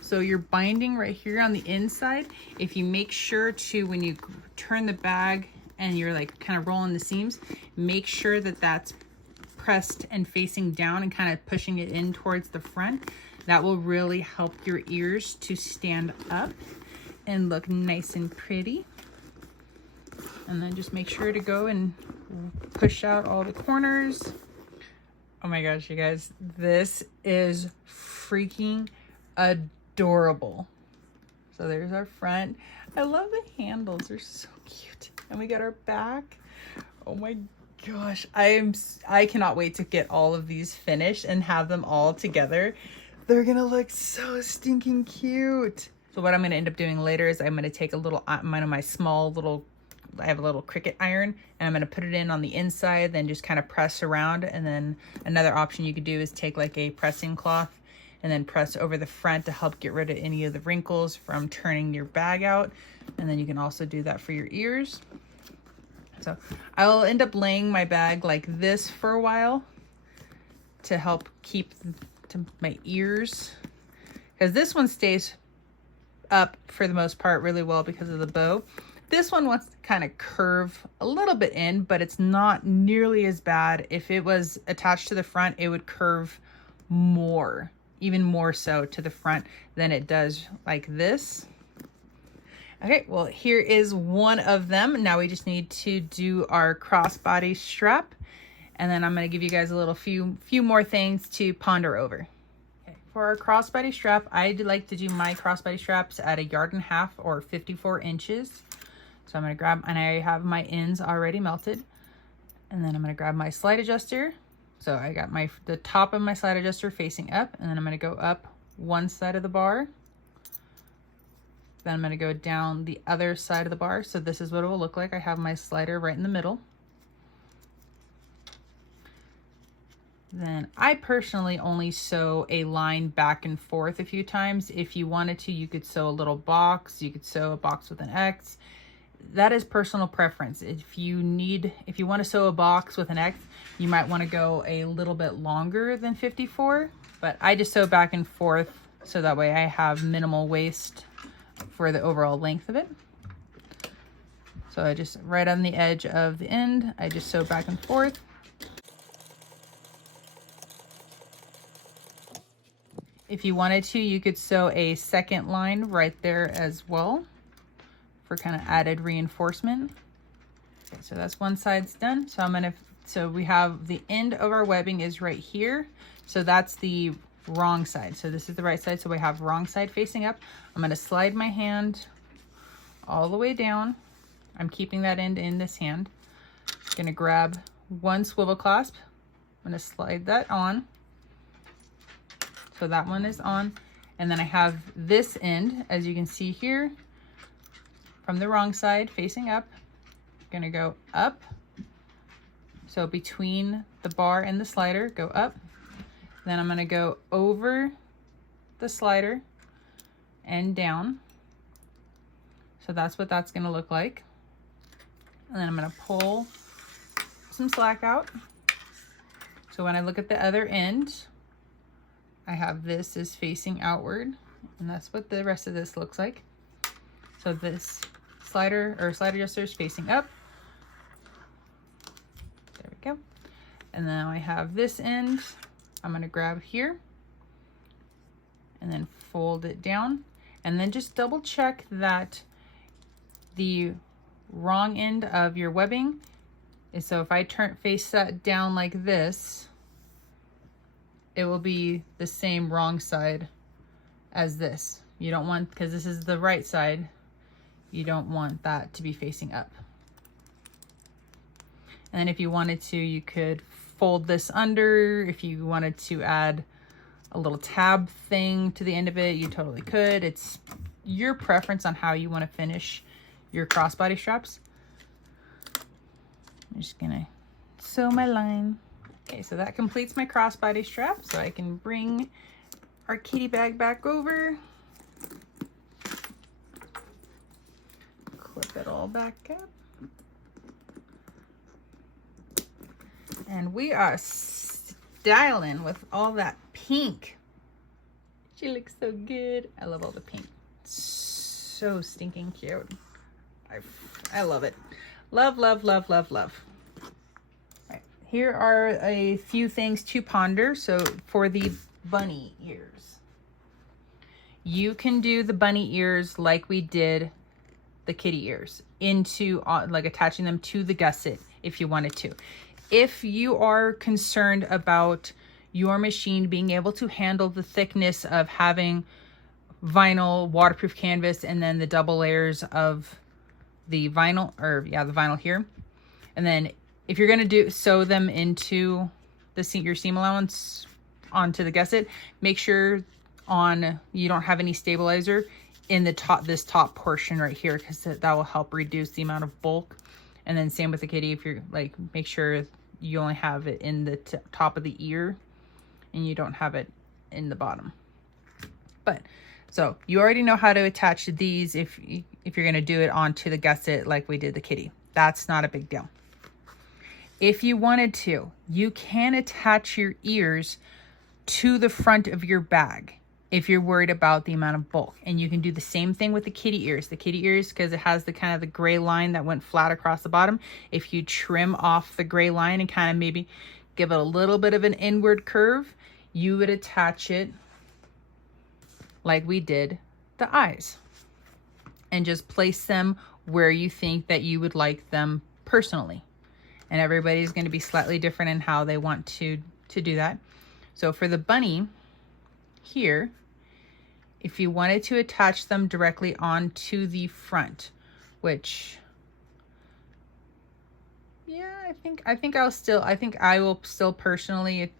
So your binding right here on the inside, if you make sure to, when you turn the bag and you're like kind of rolling the seams, make sure that that's pressed and facing down and kind of pushing it in towards the front. That will really help your ears to stand up and look nice and pretty. And then just make sure to go and push out all the corners. Oh my gosh, you guys, this is freaking adorable. So there's our front. I love the handles, they're so cute. And we got our back. Oh my gosh, I cannot wait to get all of these finished and have them all together. They're gonna look so stinking cute. So what I'm gonna end up doing later is I'm gonna take a little, one of my small little I have a little cricket iron, and I'm going to put it in on the inside, then just kind of press around. And then another option you could do is take like a pressing cloth and then press over the front to help get rid of any of the wrinkles from turning your bag out. And then you can also do that for your ears. So I'll end up laying my bag like this for a while to help keep my ears, because this one stays up for the most part really well because of the bow. This one wants to kind of curve a little bit in, but it's not nearly as bad. If it was attached to the front, it would curve more, even more so to the front than it does like this. Okay, well, here is one of them. Now we just need to do our crossbody strap, and then I'm going to give you guys a little few more things to ponder over. Okay, for our crossbody strap, I like to do my crossbody straps at 1.5 yards or 54 inches. So I'm going to grab, and I have my ends already melted, and then I'm going to grab my slide adjuster. So I got the top of my slide adjuster facing up, and then I'm going to go up one side of the bar. Then I'm going to go down the other side of the bar. So this is what it will look like. I have my slider right in the middle. Then I personally only sew a line back and forth a few times. If you wanted to, you could sew a little box. You could sew a box with an X. That is personal preference. If you want to sew a box with an X, you might want to go a little bit longer than 54. But I just sew back and forth so that way I have minimal waste for the overall length of it. So I just, right on the edge of the end, I just sew back and forth. If you wanted to, you could sew a second line right there as well for kind of added reinforcement. Okay, so that's one side's done. So we have the end of our webbing is right here. So that's the wrong side. So this is the right side. So we have wrong side facing up. I'm going to slide my hand all the way down. I'm keeping that end in this hand. I'm going to grab one swivel clasp. I'm going to slide that on. So that one is on. And then I have this end, as you can see here, from the wrong side facing up. I'm going to go up. So between the bar and the slider, go up. Then I'm going to go over the slider and down. So that's what that's going to look like. And then I'm going to pull some slack out. So when I look at the other end, I have this is facing outward, and that's what the rest of this looks like. So this slider or slide adjuster is facing up. There we go. And then I have this end. I'm going to grab here and then fold it down, and then just double check that the wrong end of your webbing is, so if I face that down like this, it will be the same wrong side as this. You don't want, because this is the right side, you don't want that to be facing up. And then if you wanted to, you could fold this under. If you wanted to add a little tab thing to the end of it, you totally could. It's your preference on how you want to finish your crossbody straps. I'm just gonna sew my line. Okay, so that completes my crossbody strap. So I can bring our kitty bag back over, clip it all back up. And we are styling with all that pink. She looks so good. I love all the pink. So stinking cute. I love it. Love, love, love, love, love. All right, here are a few things to ponder. So for the bunny ears, you can do the bunny ears like we did the kitty ears, into like attaching them to the gusset if you wanted to. If you are concerned about your machine being able to handle the thickness of having vinyl, waterproof canvas, and then the double layers of the vinyl, or yeah, the vinyl here. And then if you're gonna sew them into your seam allowance onto the gusset, make sure you don't have any stabilizer in the top, this top portion right here, because that will help reduce the amount of bulk And then same with the kitty, if you're like, make sure you only have it in the top of the ear and you don't have it in the bottom. But so you already know how to attach these if you're going to do it onto the gusset like we did the kitty. That's not a big deal. If you wanted to, you can attach your ears to the front of your bag if you're worried about the amount of bulk. And you can do the same thing with the kitty ears. The kitty ears, because it has the kind of the gray line that went flat across the bottom, if you trim off the gray line and kind of maybe give it a little bit of an inward curve, you would attach it like we did the eyes. And just place them where you think that you would like them personally. And everybody's going to be slightly different in how they want to do that. So for the bunny here, if you wanted to attach them directly onto the front, which, yeah, I think I will still personally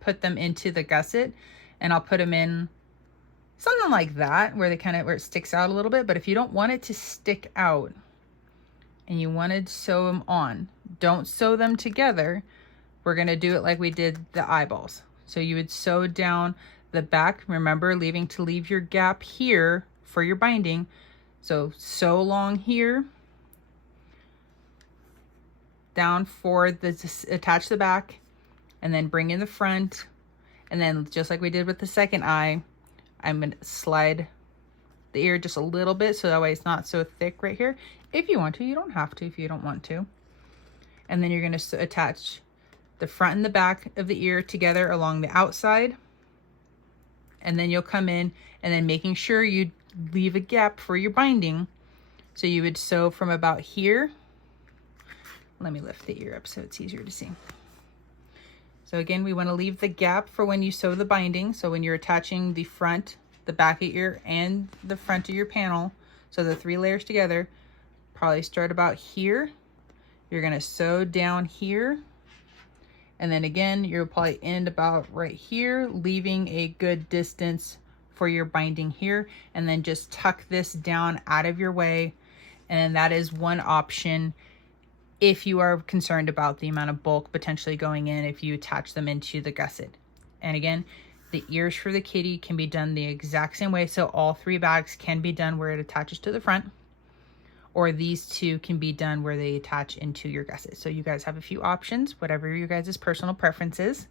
put them into the gusset, and I'll put them in something like that where where it sticks out a little bit. But if you don't want it to stick out and you want to sew them on, don't sew them together. We're going to do it like we did the eyeballs. So you would sew down the back, remember leave your gap here for your binding. So sew along here, down for attach the back, and then bring in the front. And then just like we did with the second eye, I'm going to slide the ear just a little bit so that way it's not so thick right here. If you want to, you don't have to if you don't want to. And then you're going to attach the front and the back of the ear together along the outside. And then you'll come in and then making sure you leave a gap for your binding. So you would sew from about here. Let me lift the ear up so it's easier to see. So again, we want to leave the gap for when you sew the binding. So when you're attaching the front, the back of your ear, and the front of your panel, so the 3 layers together, probably start about here. You're going to sew down here. And then again, you'll probably end about right here, leaving a good distance for your binding here. And then just tuck this down out of your way. And that is one option if you are concerned about the amount of bulk potentially going in if you attach them into the gusset. And again, the ears for the kitty can be done the exact same way. So all 3 bags can be done where it attaches to the front, or these 2 can be done where they attach into your gusset. So you guys have a few options, whatever your guys' personal preferences.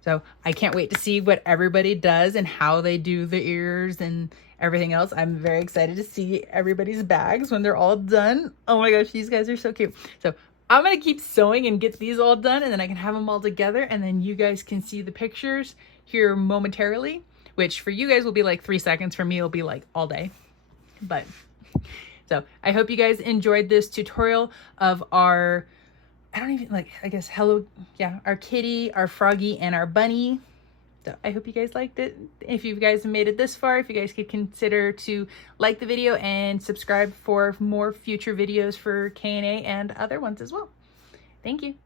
So I can't wait to see what everybody does and how they do the ears and everything else. I'm very excited to see everybody's bags when they're all done. Oh my gosh, these guys are so cute. So I'm going to keep sewing and get these all done, and then I can have them all together, and then you guys can see the pictures here momentarily, which for you guys will be like 3 seconds. For me, it'll be like all day. But so I hope you guys enjoyed this tutorial of our, I guess, our kitty, our froggy, and our bunny. So I hope you guys liked it. If you guys have made it this far, if you guys could consider to like the video and subscribe for more future videos for K&A and other ones as well. Thank you.